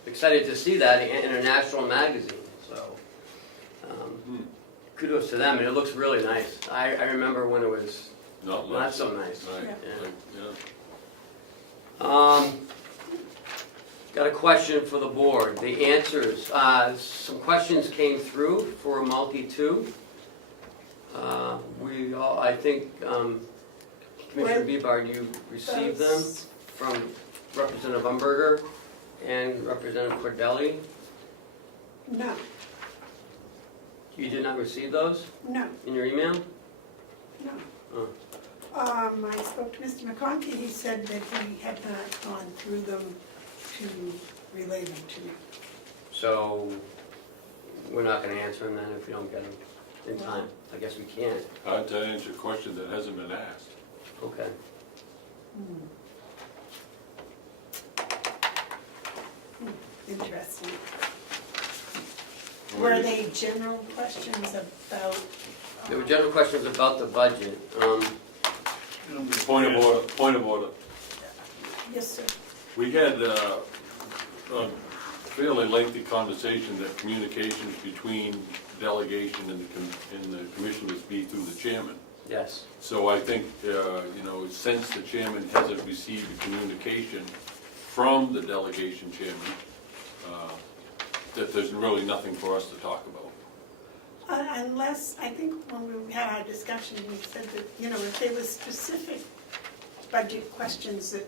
excited to see that in a national magazine, so kudos to them, and it looks really nice. I remember when it was Not not less. so nice. Right, Yeah. right, yeah. Got a question for the board. The answers, some questions came through for multi-2. We all, I think, Commissioner Bevard, you received them from Representative Umberger and Representative Cordelli. No, You did not receive those no, in your email? no. Oh. I spoke to Mr. McConkey, he said that he had not gone through them to relay them to me. So, we're not gonna answer them then if we don't get them in time? I guess we can't. Hard to answer a question that hasn't been asked. Okay. Interesting. Were they general questions about? There were general questions about the budget. Point of order. Yes, sir. We had a fairly lengthy conversation that communications between delegation and the commissioners be through the chairman. Yes. So I think, since the chairman hasn't received a communication from the delegation chairman, that there's really nothing for us to talk about. Unless, I think when we had our discussion, we said that, if there were specific budget questions that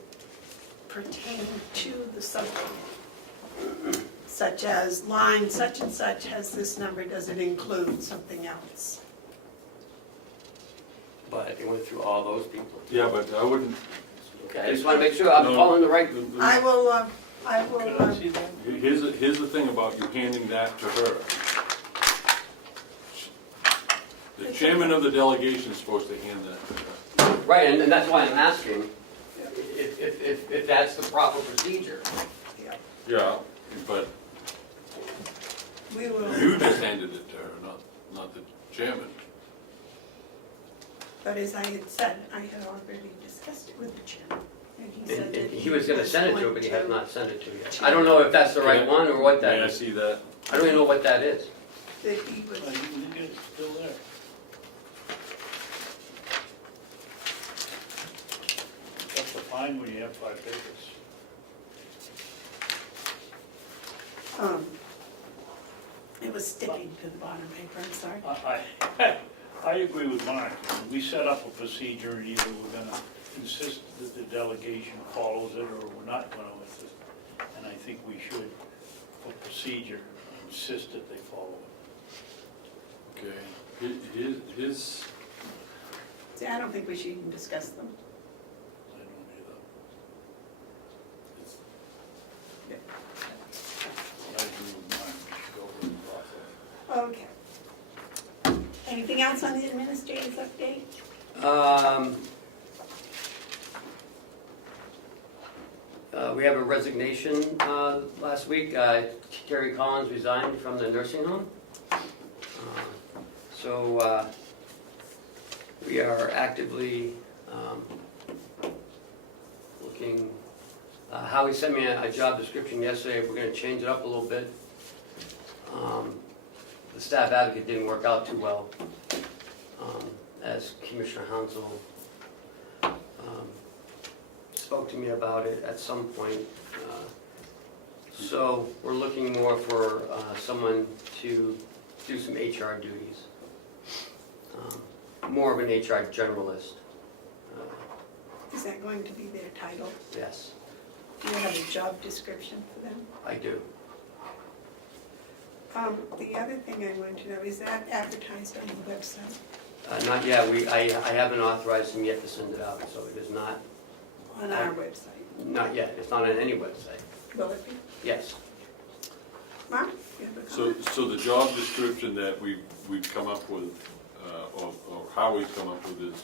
pertain to the subcommittee, such as line such and such has this number, does it include something else? But it went through all those people. Yeah, but I wouldn't, Okay, I just want to make sure I'm following the right. I will, Can I see that? here's the thing about you handing that to her. The chairman of the delegation is supposed to hand that to her. Right, and that's why I'm asking if that's the proper procedure. Yeah, but we will, you just handed it to her, not the chairman. but as I had said, I had already discussed it with the chairman. And he said And that he was going to send it to her, going but he has not sent it to her yet. I don't know if that's the right Okay. one or what that May I is. see that? I don't even know what that is. That he was, I think it's still there. That's the fine when you have 5 papers. it was sticking to the bottom paper, I'm sorry. I agree with Mark. We set up a procedure, and either we're gonna insist that the delegation follows it, or we're not gonna insist. And I think we should, for procedure, insist that they follow it. Okay, his, See, I don't think we should even discuss them. I don't either. I agree with Mark. We should go with the process. Okay. Anything else on the administrator's update? We have a resignation last week. Terry Collins resigned from the nursing home. So we are actively looking. Howie sent me a job description yesterday. We're going to change it up a little bit. The staff advocate didn't work out too well, as Commissioner Hounsell spoke to me about it at some point. So we're looking more for someone to do some HR duties, more of an HR generalist. Is that going to be their title? Yes, Do you have a job description for them? I do. The other thing I want to know, is that advertised on the website, Not yet. I haven't authorized him yet to send it out, so it is not. on our website? Not yet. It's not on any website. Will it be? Yes. Mark, you have a comment? so the job description that we've come up with, or how we've come up with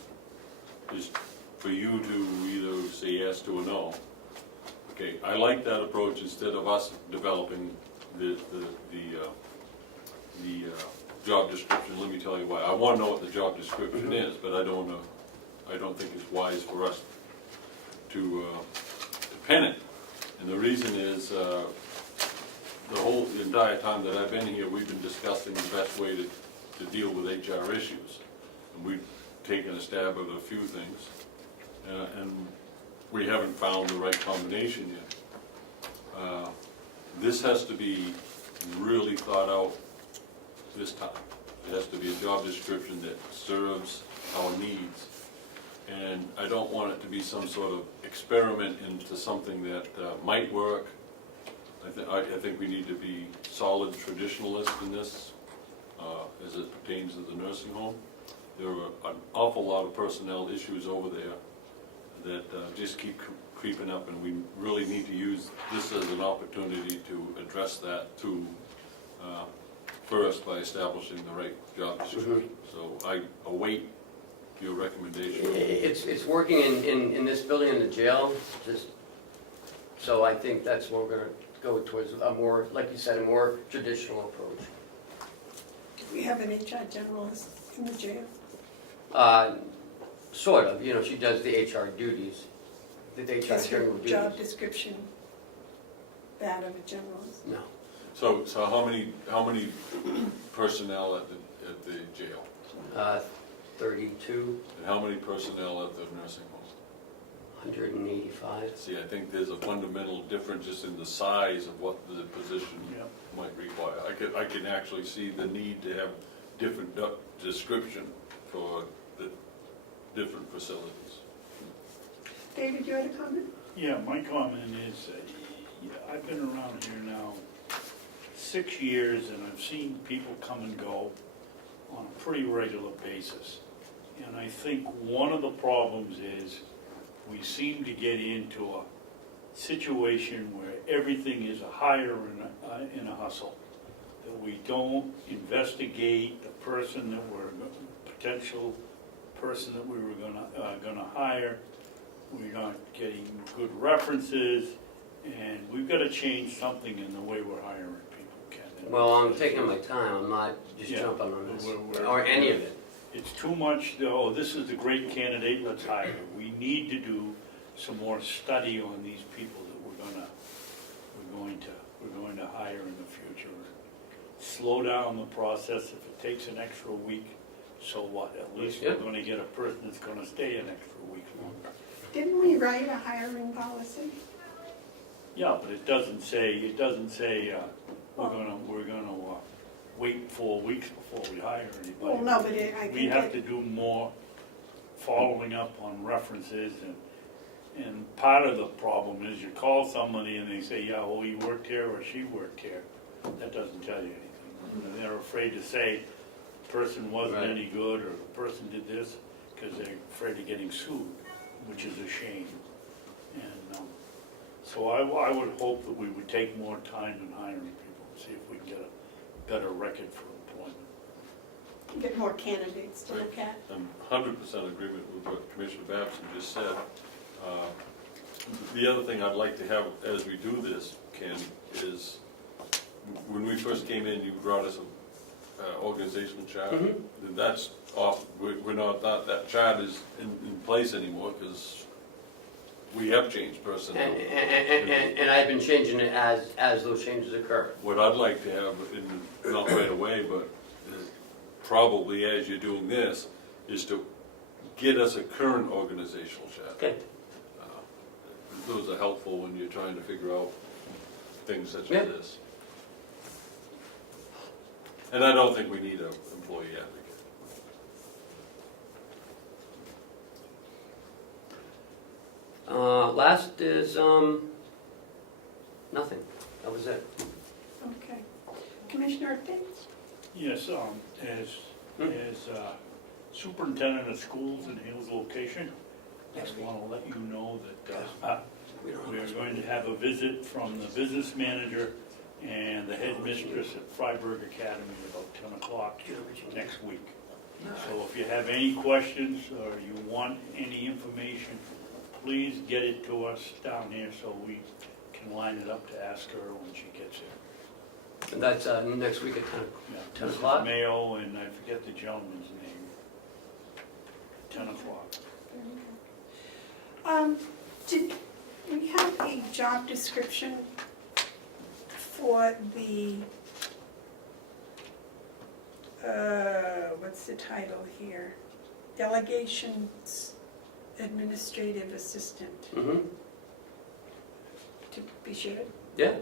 is for you to either say yes to or no. Okay, I like that approach instead of us developing the job description. Let me tell you why. I want to know what the job description is, but I don't think it's wise for us to pen it. And the reason is, the entire time that I've been here, we've been discussing the best way to deal with HR issues. And we've taken a stab at a few things, and we haven't found the right combination yet. This has to be really thought out this time. It has to be a job description that serves our needs. And I don't want it to be some sort of experiment into something that might work. I think we need to be solid traditionalists in this, as it pertains to the nursing home. There are an awful lot of personnel issues over there that just keep creeping up, and we really need to use this as an opportunity to address that too, first by establishing the right job description. So I await your recommendation. It's working in this building in the jail, so I think that's what we're going to go towards, a more, like you said, a more traditional approach. We have an HR generalist in the jail. Sort of, you know, she does the HR duties, the HR Is her general duties. job description that of a generalist? No. So how many personnel at the jail? 32, And how many personnel at the nursing home? 185. See, I think there's a fundamental difference just in the size of what the position Yeah. might require. I can actually see the need to have different description for the different facilities. David, you had a comment? Yeah, my comment is, I've been around here now 6 years, and I've seen people come and go on a pretty regular basis. And I think one of the problems is we seem to get into a situation where everything is a hire and a hustle. That we don't investigate the person that potential person that we were gonna hire. We're not getting good references, and we've got to change something in the way we're hiring people, Ken. Well, I'm taking my time, I'm not just Yeah. jumping on this, We're- or any of it. It's too much, oh, this is the great candidate, let's hire her. We need to do some more study on these people that we're going to hire in the future. Slow down the process. If it takes an extra week, so what? At least we're Yeah. going to get a person that's going to stay an extra week longer. Didn't we write a hiring policy? Yeah, but it doesn't say we're gonna wait 4 weeks before we hire anybody. Well, no, but I We think have to do more following up on references, and part of the problem is you call somebody and they say, yeah, well, he worked here or she worked here. That doesn't tell you anything. And they're afraid to say the person wasn't Right. any good or the person did this because they're afraid of getting sued, which is a shame. And so I would hope that we would take more time in hiring people, and see if we can get a better record for employment. get more candidates to look at. I'm 100% agreement with what Commissioner Babson just said. The other thing I'd like to have as we do this, Ken, is when we first came in, you brought us an organizational chart. Mhm. That's off, we're not, that chart is in place anymore because we have changed personnel. And I've been changing it as those changes occur. What I'd like to have, not right away, but probably as you're doing this, is to get us a current organizational chart. Okay. Those are helpful when you're trying to figure out things such Yeah. as this. And I don't think we need an employee advocate. Last is, nothing. That was it. Okay. Commissioner updates? Yes, as superintendent of schools in Hill's location, I just want to let you know that we are going to have a visit from the business manager and the headmistress at Freiburg Academy at about 10 o'clock next week. So if you have any questions or you want any information, please get it to us down here so we can line it up to ask her when she gets here. And that's next week at 10 Yeah, 10 Mrs. o'clock? Mayo, and I forget the gentleman's name. 10 o'clock. Did we have a job description for the, what's the title here? Delegation's administrative assistant, Mm-hmm. to be sure? Yeah.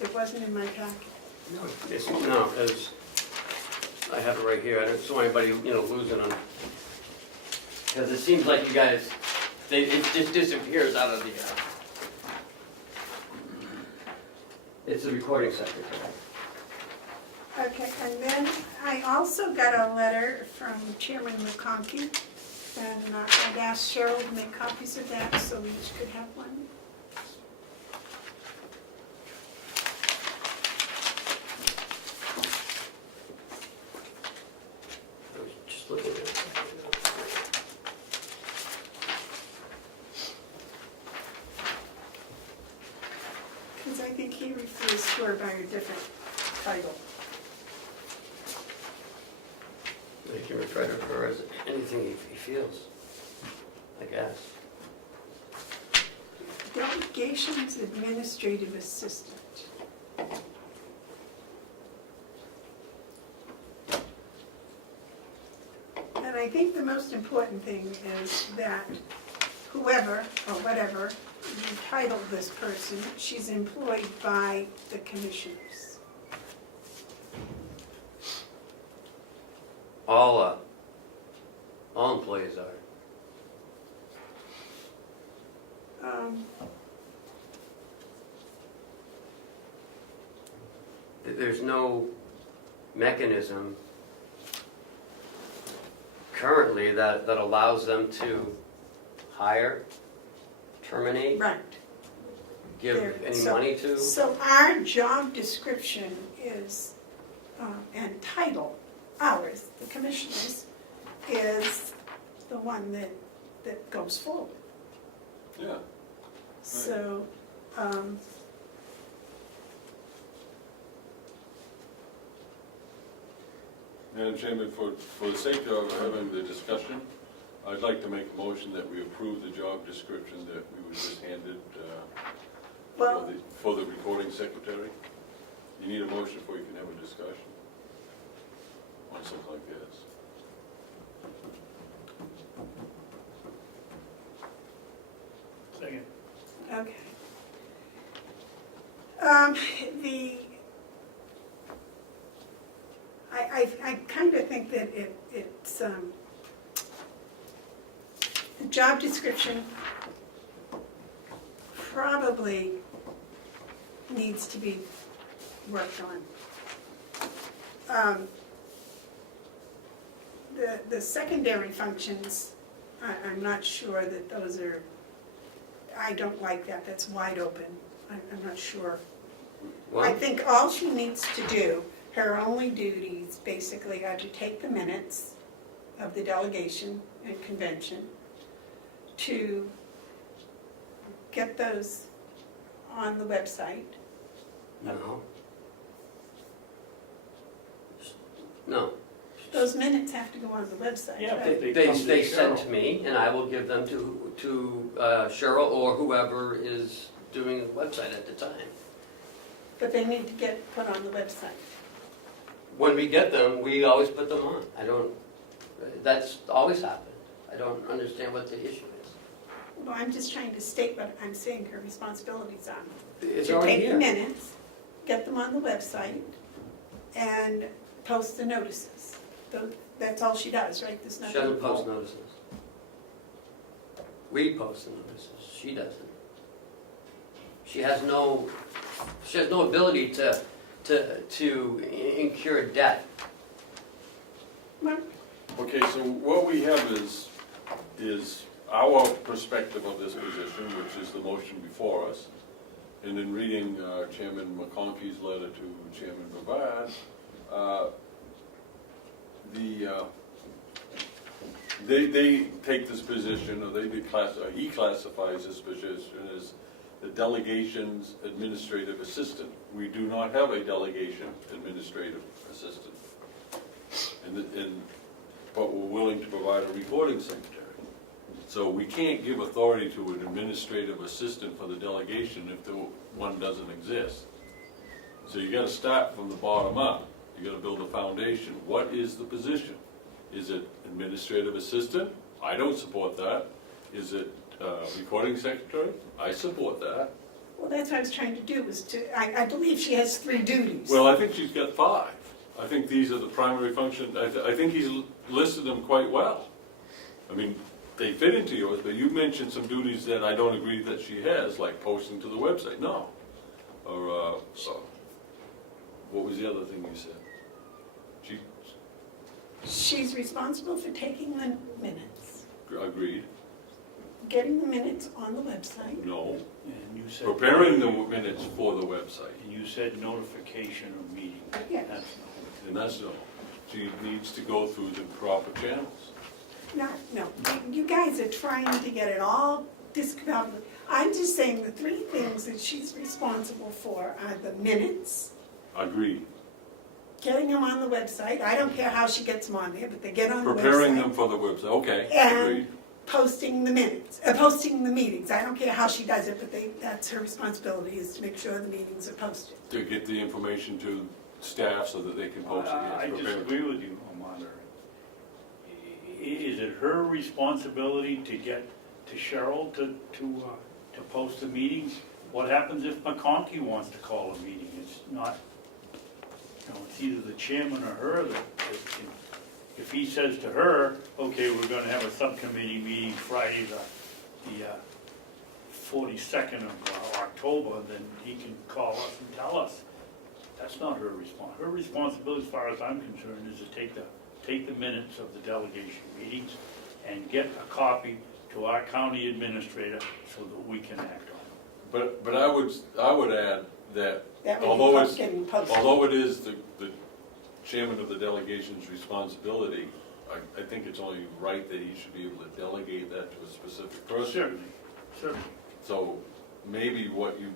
It wasn't in my packet. No, because I have it right here. I don't want anybody, losing on. Because it seems like you guys, it just disappears out of the. It's the recording secretary. Okay, and then I also got a letter from Chairman McConkey, and I'd asked Cheryl to make copies of that so we each could have one. I was just looking at it. Because I think he refers to her by a different title. refer to her as anything he feels, I guess. Delegations administrative assistant. And I think the most important thing is that whoever or whatever you titled this person, she's employed by the commissioners. All employees are. There's no mechanism currently that allows them to hire, terminate, Right. give There- any so- money to. So our job description is, and title, ours, the commissioners, is the one that goes forward. Yeah. So, Madam Chairman, for the sake of having the discussion, I'd like to make a motion that we approve the job description that we were just handed well, for the recording secretary. You need a motion before you can have a discussion on something like this. Second. okay. I kind of think that it's, the job description probably needs to be worked on. The secondary functions, I'm not sure that those are, I don't like that, that's wide open. I'm not sure. I Well, think all she needs to do, her only duties basically are to take the minutes of the delegation and convention, to get those on the website. no. No. Those minutes have to go on the website, Yeah, right? but They come to send Cheryl. to me, and I will give them to Cheryl or whoever is doing the website at the time. But they need to get put on the website. When we get them, we always put them on. That's always happened. I don't understand what the issue is. Well, I'm just trying to state what I'm saying her responsibilities are. It's To already take the here. minutes, get them on the website, and post the notices. That's all she does, right? There's She nothing. doesn't post notices. We post the notices. She doesn't. She has no ability to incur debt. Mark? Okay, so what we have is our perspective of this position, which is the motion before us. And in reading Chairman McConkey's letter to Chairman Bevard, they take this position, or he classifies this position as the delegation's administrative assistant. We do not have a delegation administrative assistant. But we're willing to provide a recording secretary. So we can't give authority to an administrative assistant for the delegation if the one doesn't exist. So you gotta start from the bottom up. You gotta build a foundation. What is the position? Is it administrative assistant? I don't support that. Is it recording secretary? I support that. Well, that's what I was trying to do, was I believe she has 3 duties. Well, I think she's got 5. I think these are the primary functions. I think he's listed them quite well. I mean, they fit into yours, but you mentioned some duties that I don't agree that she has, like posting to the website. No. Or, what was the other thing you said? She's responsible for taking the minutes, Agreed. getting the minutes on the website. No. And you said. Preparing the minutes for the website. And you said notification of meeting. Yes. That's And that's no. She needs to go through the proper channels. No, you guys are trying to get it all discounted. I'm just saying the 3 things that she's responsible for are the minutes, Agreed. getting them on the website. I don't care how she gets them on there, but they get on the website. Preparing them for the website, okay, And agreed. posting the minutes, posting the meetings. I don't care how she does it, but that's her responsibility, is to make sure the meetings are posted. To get the information to staff so that they can post it. yes, I prepare. disagree with you, Armando. Is it her responsibility to get to Cheryl to post the meetings? What happens if McConkey wants to call a meeting? It's not, it's either the chairman or her that can. If he says to her, okay, we're gonna have a subcommittee meeting Friday, the 42nd of October, then he can call us and tell us. That's not her response. Her responsibility, as far as I'm concerned, is to take the minutes of the delegation meetings and get a copy to our county administrator so that we can act on it. But I would add that That way although it's it's, getting posted. although it is the chairman of the delegation's responsibility, I think it's only right that he should be able to delegate that to a specific person. Certainly. So maybe what you,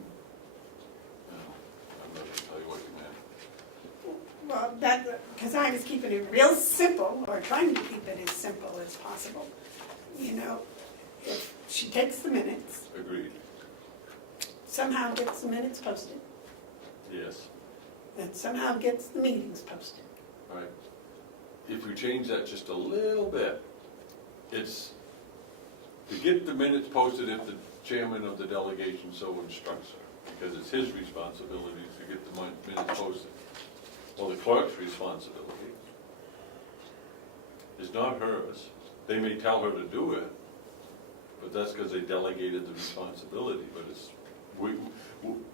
I'm not gonna tell you what you meant. Well, because I was keeping it real simple, or trying to keep it as simple as possible. If she takes the minutes, Agreed, somehow gets the minutes posted, yes, and somehow gets the meetings posted. right. If we change that just a little bit, it's to get the minutes posted if the chairman of the delegation so instructs her, because it's his responsibility to get the minutes posted. Well, the clerk's responsibility is not hers. They may tell her to do it, but that's because they delegated the responsibility. But it's,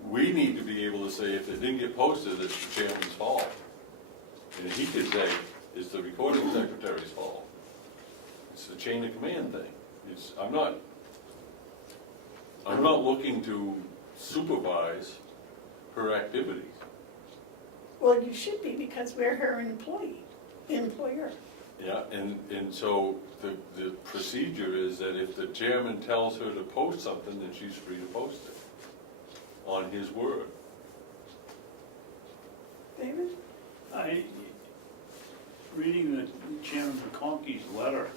we need to be able to say if it didn't get posted, it's the chairman's fault. And he could say, it's the recording secretary's fault. It's the chain of command thing. I'm not looking to supervise her activities. Well, you should be, because we're her employer. Yeah, and so the procedure is that if the chairman tells her to post something, then she's free to post it on his word. David? Reading the Chairman McConkey's letter,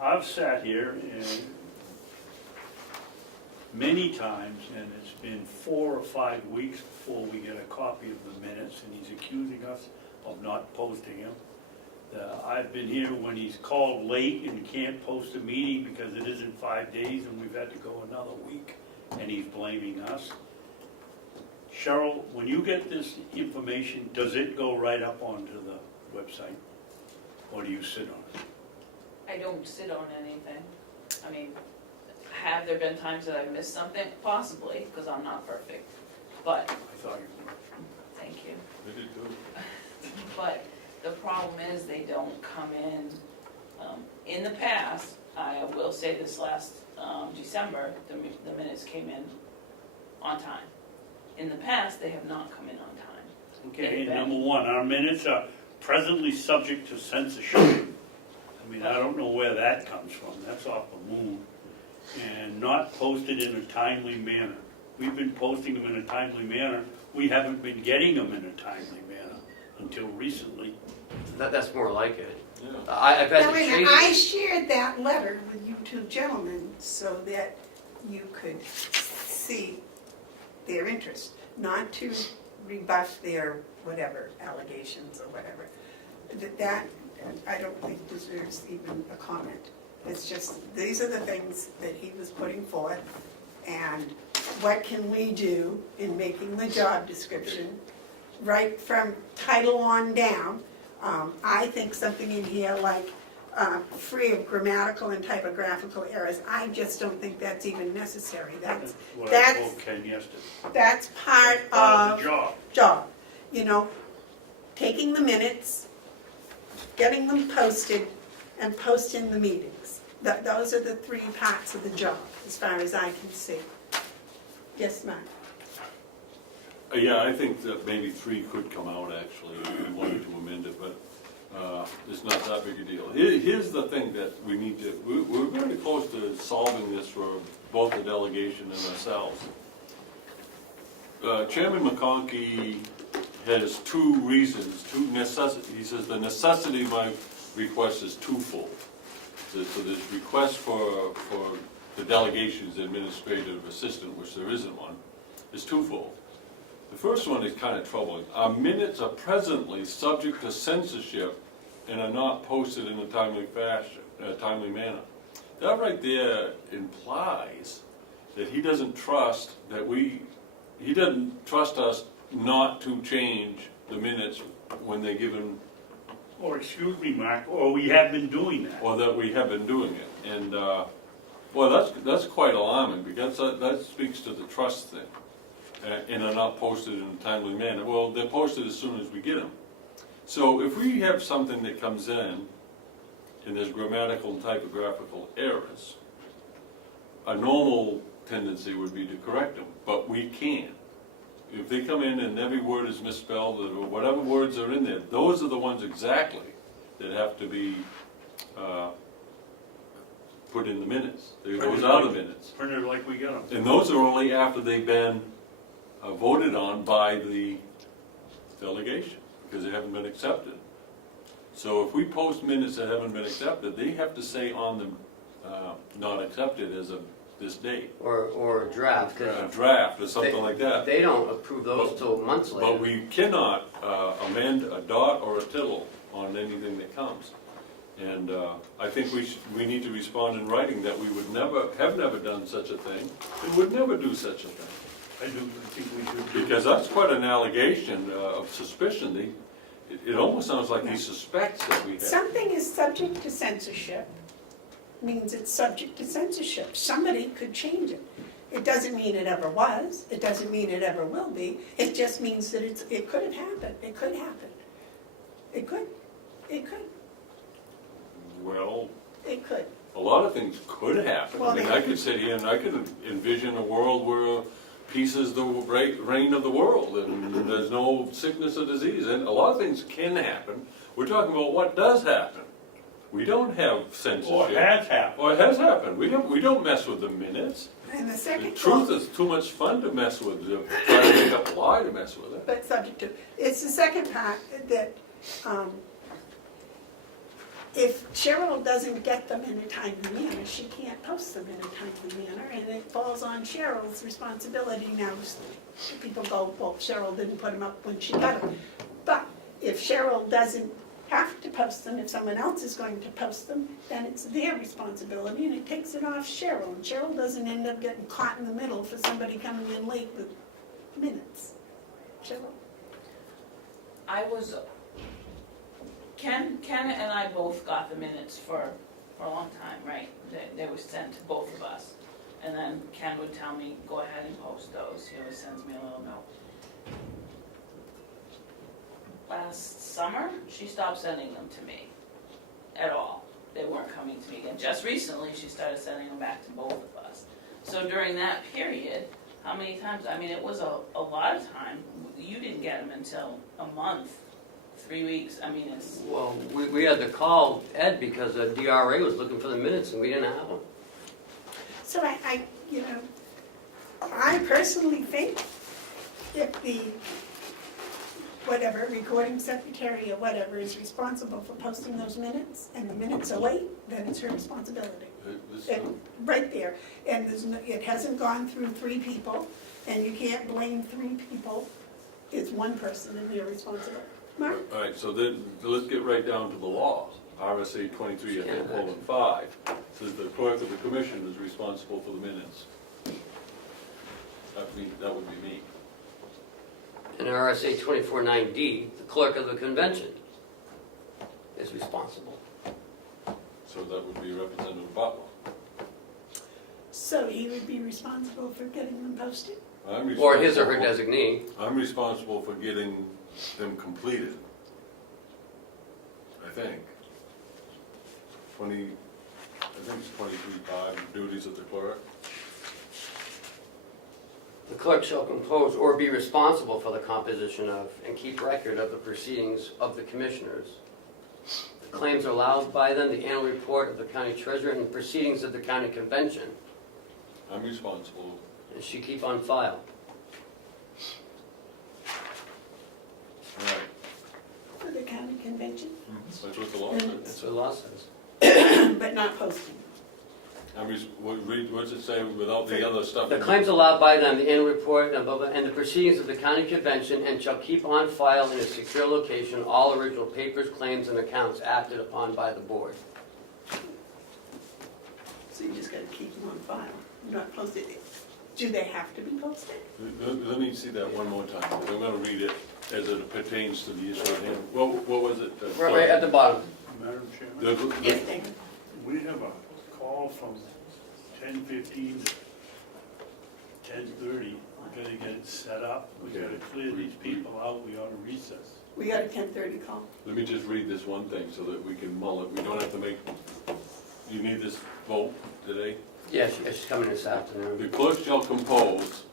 I've sat here and many times, and it's been 4 or 5 weeks before we get a copy of the minutes, and he's accusing us of not posting them. I've been here when he's called late and can't post a meeting because it isn't 5 days and we've had to go another week, and he's blaming us. Cheryl, when you get this information, does it go right up onto the website, or do you sit on it? I don't sit on anything. I mean, have there been times that I've missed something? Possibly, because I'm not perfect. But, I thought you were. thank you. They did too. But the problem is they don't come in. In the past, I will say this last December, the minutes came in on time. In the past, they have not come in on time. Okay, number one, our minutes are presently subject to censorship. I mean, I don't know where that comes from, that's off the moon. And not posted in a timely manner. We've been posting them in a timely manner, we haven't been getting them in a timely manner until recently. That's more like it. Yeah. I've had Now, to wait a change minute, I it. shared that letter with you two gentlemen so that you could see their interest, not to rebuff their whatever allegations or whatever. That, I don't think deserves even a comment. It's just, these are the things that he was putting forth, and what can we do in making the job description, right from title on down. I think something in here like free of grammatical and typographical errors, I just don't think that's even necessary. That's what I told That's, Ken yesterday. that's part Part of of the job. job. You know, taking the minutes, getting them posted, and posting the meetings. Those are the 3 parts of the job, as far as I can see. Yes, Mark? Yeah, I think that maybe 3 could come out actually, if we wanted to amend it, but it's not that big a deal. Here's the thing that we need to, we're very close to solving this for both the delegation and ourselves. Chairman McConkey has two reasons, two necessities. He says the necessity of my request is twofold. So this request for the delegation's administrative assistant, which there isn't one, is twofold. The first one is kind of troubling. Our minutes are presently subject to censorship and are not posted in a timely fashion, timely manner. That right there implies that he doesn't trust that he doesn't trust us not to change the minutes when they give him, Or, excuse me, Mark, or we have been doing that. or that we have been doing it. And, well, that's quite alarming, because that speaks to the trust thing. And are not posted in a timely manner. Well, they're posted as soon as we get them. So if we have something that comes in, and there's grammatical and typographical errors, a normal tendency would be to correct them, but we can't. If they come in and every word is misspelled, or whatever words are in there, those are the ones exactly that have to be put in the minutes. Those are the minutes. Printed like we got them. And those are only after they've been voted on by the delegation, because they haven't been accepted. So if we post minutes that haven't been accepted, they have to say on them, not accepted as of this date. Or a draft, A 'cause draft or something like that. they don't approve those till months later. But we cannot amend a dot or a tittle on anything that comes. And I think we need to respond in writing that we would have never done such a thing, and would never do such a thing. I think we should do. Because that's quite an allegation of suspicion. It almost sounds like he suspects that we have. Something is subject to censorship, means it's subject to censorship. Somebody could change it. It doesn't mean it ever was, it doesn't mean it ever will be, it just means that it could have happened, it could happen. It could. Well, It could. a lot of things could happen. Well, I mean, I could sit here and I could envision a world where peace is the reign of the world and there's no sickness or disease. And a lot of things can happen. We're talking about what does happen. We don't have censorship. Or has happened. Or it has happened. We don't mess with the minutes. And the The second truth clause, is too much fun to mess with, to try to make up a lie to mess with it. but subject to, it's the second part that, if Cheryl doesn't get them in a timely manner, she can't post them in a timely manner, and it falls on Cheryl's responsibility now. People go, well, Cheryl didn't put them up when she got them. But if Cheryl doesn't have to post them, if someone else is going to post them, then it's their responsibility, and it takes it off Cheryl. And Cheryl doesn't end up getting caught in the middle for somebody coming in late with minutes. Cheryl? Ken and I both got the minutes for a long time, right? They were sent to both of us. And then Ken would tell me, go ahead and post those. He always sends me a little note. Last summer, she stopped sending them to me at all. They weren't coming to me again. Just recently, she started sending them back to both of us. So during that period, how many times? I mean, it was a lot of time. You didn't get them until a month, 3 weeks. I mean, it's... Well, we had to call Ed because the DRA was looking for the minutes and we didn't have them. So I personally think if the, whatever, recording secretary or whatever is responsible for posting those minutes, and the minutes are late, then it's her responsibility. Right there. And it hasn't gone through 3 people, and you can't blame 3 people. It's one person and they're responsible. Mark? All right, so then, let's get right down to the law. RSA 23, I think, colon 5, says the clerk of the commission is responsible for the minutes. That would be me. In RSA 24-9D, the clerk of the convention is responsible. So that would be Representative Butler. So he would be responsible for getting them posted? Or his or her designee. I'm responsible for getting them completed, I think. I think it's 23.5, duties of the clerk. The clerk shall compose or be responsible for the composition of and keep record of the proceedings of the commissioners. The claims are allowed by them, the annual report of the county treasurer, and the proceedings of the county convention. I'm responsible. And she keep on file. law says. but not posting. I mean, what's it say without the other stuff? The claims allowed by them, the annual report, and blah, blah, and the proceedings of the county convention, and shall keep on file in a secure location all original papers, claims, and accounts acted upon by the board. So you just gotta keep them on file, not posted. Do they have to be posted? Let me see that one more time, because I'm gonna read it as it pertains to the issue at hand. What was it? Right at the bottom. Madam Chairman, Yes, David. we have a call from 10:15 to 10:30. We gotta get it set up, we gotta clear these people out, we ought to recess. We got a 10:30 call. Let me just read this one thing so that we can mull it. We don't have to make, you need this vote today? Yeah, she's coming this afternoon. The clerk shall compose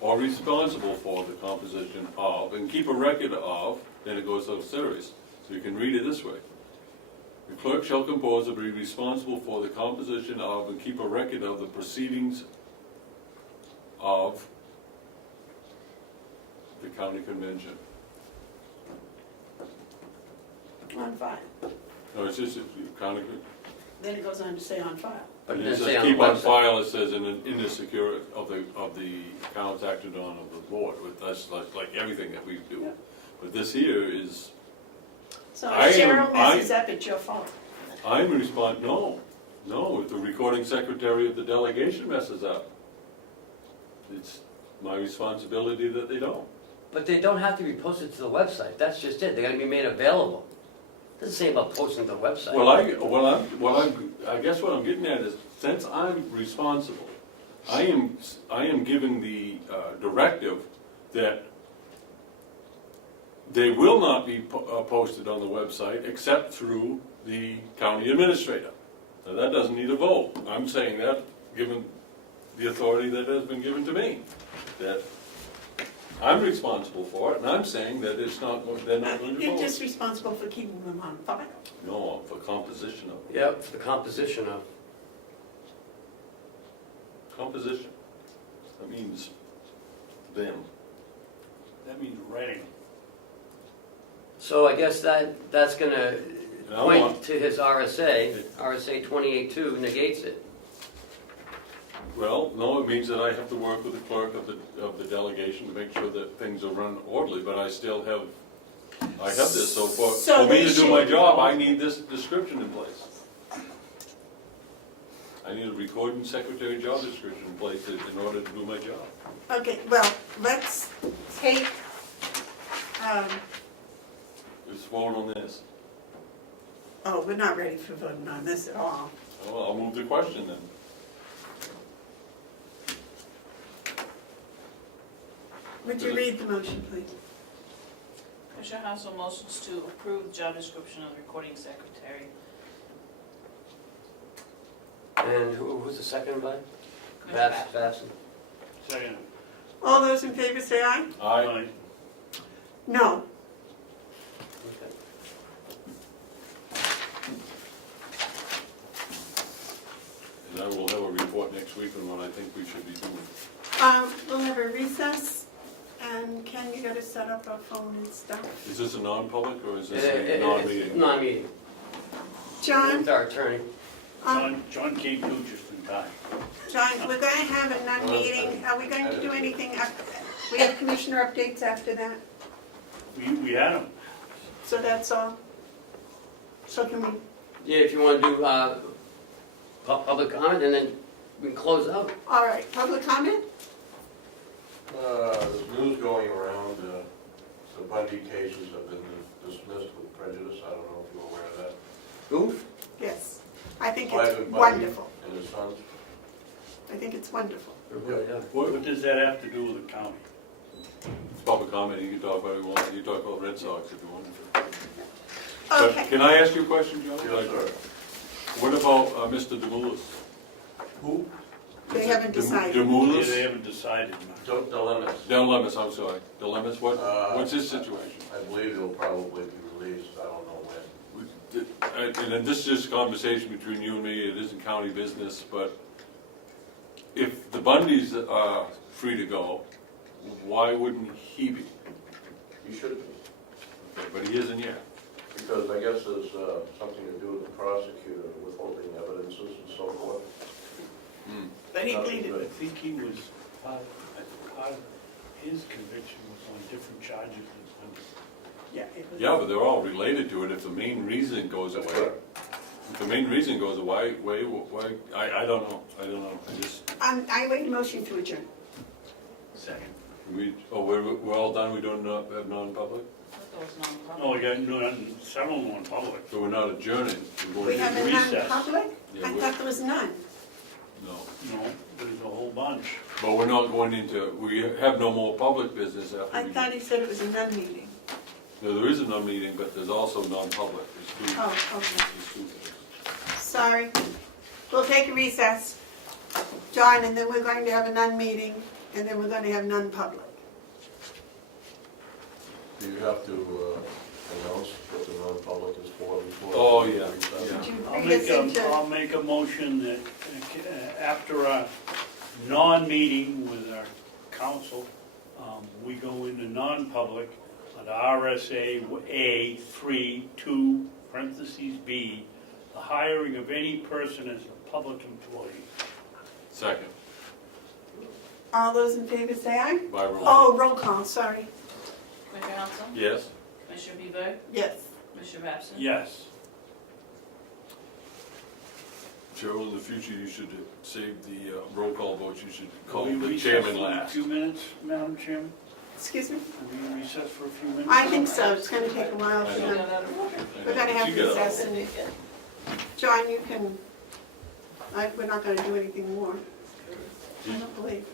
or responsible for the composition of, and keep a record of, then it goes so serious. So you can read it this way. The clerk shall compose or be responsible for the composition of and keep a record of the proceedings of the county convention. On file. No, it's just county, Then it goes on to say on file. But it it doesn't says say on the keep on website. file, it says in the secure of the accounts acted on of the board. But that's like everything that we do. Yeah. But this here is, So I if am- Cheryl messes up, it's your fault. I'm no, if the recording secretary of the delegation messes up, it's my responsibility that they don't. But they don't have to be posted to the website, that's just it, they gotta be made available. Doesn't say about posting to the website. I guess what I'm getting at is, since I'm responsible, I am giving the directive that they will not be posted on the website except through the county administrator. Now, that doesn't need a vote. I'm saying that, given the authority that has been given to me, that I'm responsible for it, and I'm saying that it's not, they're not going to You're vote. just responsible for keeping them on file. No, for composition of, Yep, for the composition of. composition. That means them. That means writing. So I guess that's gonna Now, point to his RSA 28.2 negates it. Well, no, it means that I have to work with the clerk of the delegation to make sure that things are run orderly, but I still have, I have this, so So for me they to do my should- job, I need this description in place. I need a recording secretary job description in place in order to do my job. Okay, well, let's take, Let's vote on this. oh, we're not ready for voting on this at all. Well, I'll move the question then. Would you read the motion, please? Commissioner Hounsell motions to approve the job description of the recording secretary. And who's the second by? Commissioner Babson. Second. All those in favor say aye? Aye. No. Okay. And I will have a report next week on what I think we should be doing. We'll have a recess, and Ken, you gotta set up a phone and stuff. Is this a non-public or is this a It's non-meeting? non-meeting. John, With our attorney. John came through just in time. John, we're gonna have a non-meeting, are we going to do anything, we have commissioner updates after that, We had him. so that's all? So can we, Yeah, if you wanna do, public comment, and then we can close out. all right, public comment? There's news going around, the Bundy cases have been dismissed with prejudice, I don't know if you're aware of that. Goof? Yes, I think Private it's Bundy wonderful, And his sons. I think it's wonderful. What does that have to do with the county? It's public comment, you can talk about it, you want, you can talk about Red Sox if you want to. Okay. But can I ask you a question, John? Yes, sir. What about Mr. Demoulas? Who? They haven't decided. Yeah, Demoulas? they haven't decided. Dilemmas. Del Lemus, I'm sorry. Del Lemus, what's his Uh, situation? I believe he'll probably be released, I don't know when. And then this is just a conversation between you and me, it isn't county business, but if the Bundys are free to go, why wouldn't he be? He should be. Okay, but he isn't yet. because I guess there's something to do with the prosecutor withholding evidences and so forth. But he Not pleaded. good. I think he was, part of his conviction was on different charges than one. Yeah, it was. Yeah, but they're all related to it. If the main reason goes That's away, correct. if the main reason goes away, why, I don't know. I just, I made a motion to adjourn. Second. we're all done, we don't have non-public? I thought that was non-public. No, we got several non-public. So we're not adjourning, we're going We to have a recess. non-public? Yeah, I we- thought there was none. No, No, there's a whole bunch. but we're not going into, we have no more public business after I we. thought he said it was a non-meeting. No, there is a non-meeting, but there's also non-public. There's two, Oh, okay. there's two things. Sorry. We'll take a recess, John, and then we're going to have a non-meeting, and then we're going to have non-public. Do you have to announce what the non-public is for before? Oh, yeah, Would yeah. you read us into? I'll make a motion that after a non-meeting with our council, we go into non-public under RSA A 3(2)(b), the hiring of any person as a public employee. Second, All those in favor say aye. by roll. Oh, roll call, sorry. Commissioner Hounsell? Yes? Commissioner Bevard? Yes. Commissioner Babson? Yes. Cheryl, in the future, you should save the roll call votes, you should call We the recess chairman for last. 2 minutes, Madam Chairman? Excuse me? Are we recess for a few minutes? I think so, it's going to take a while I for know. them. Out of order. We're going to have You get it all. recess, and John, you can, we're not going to do anything more. I don't believe.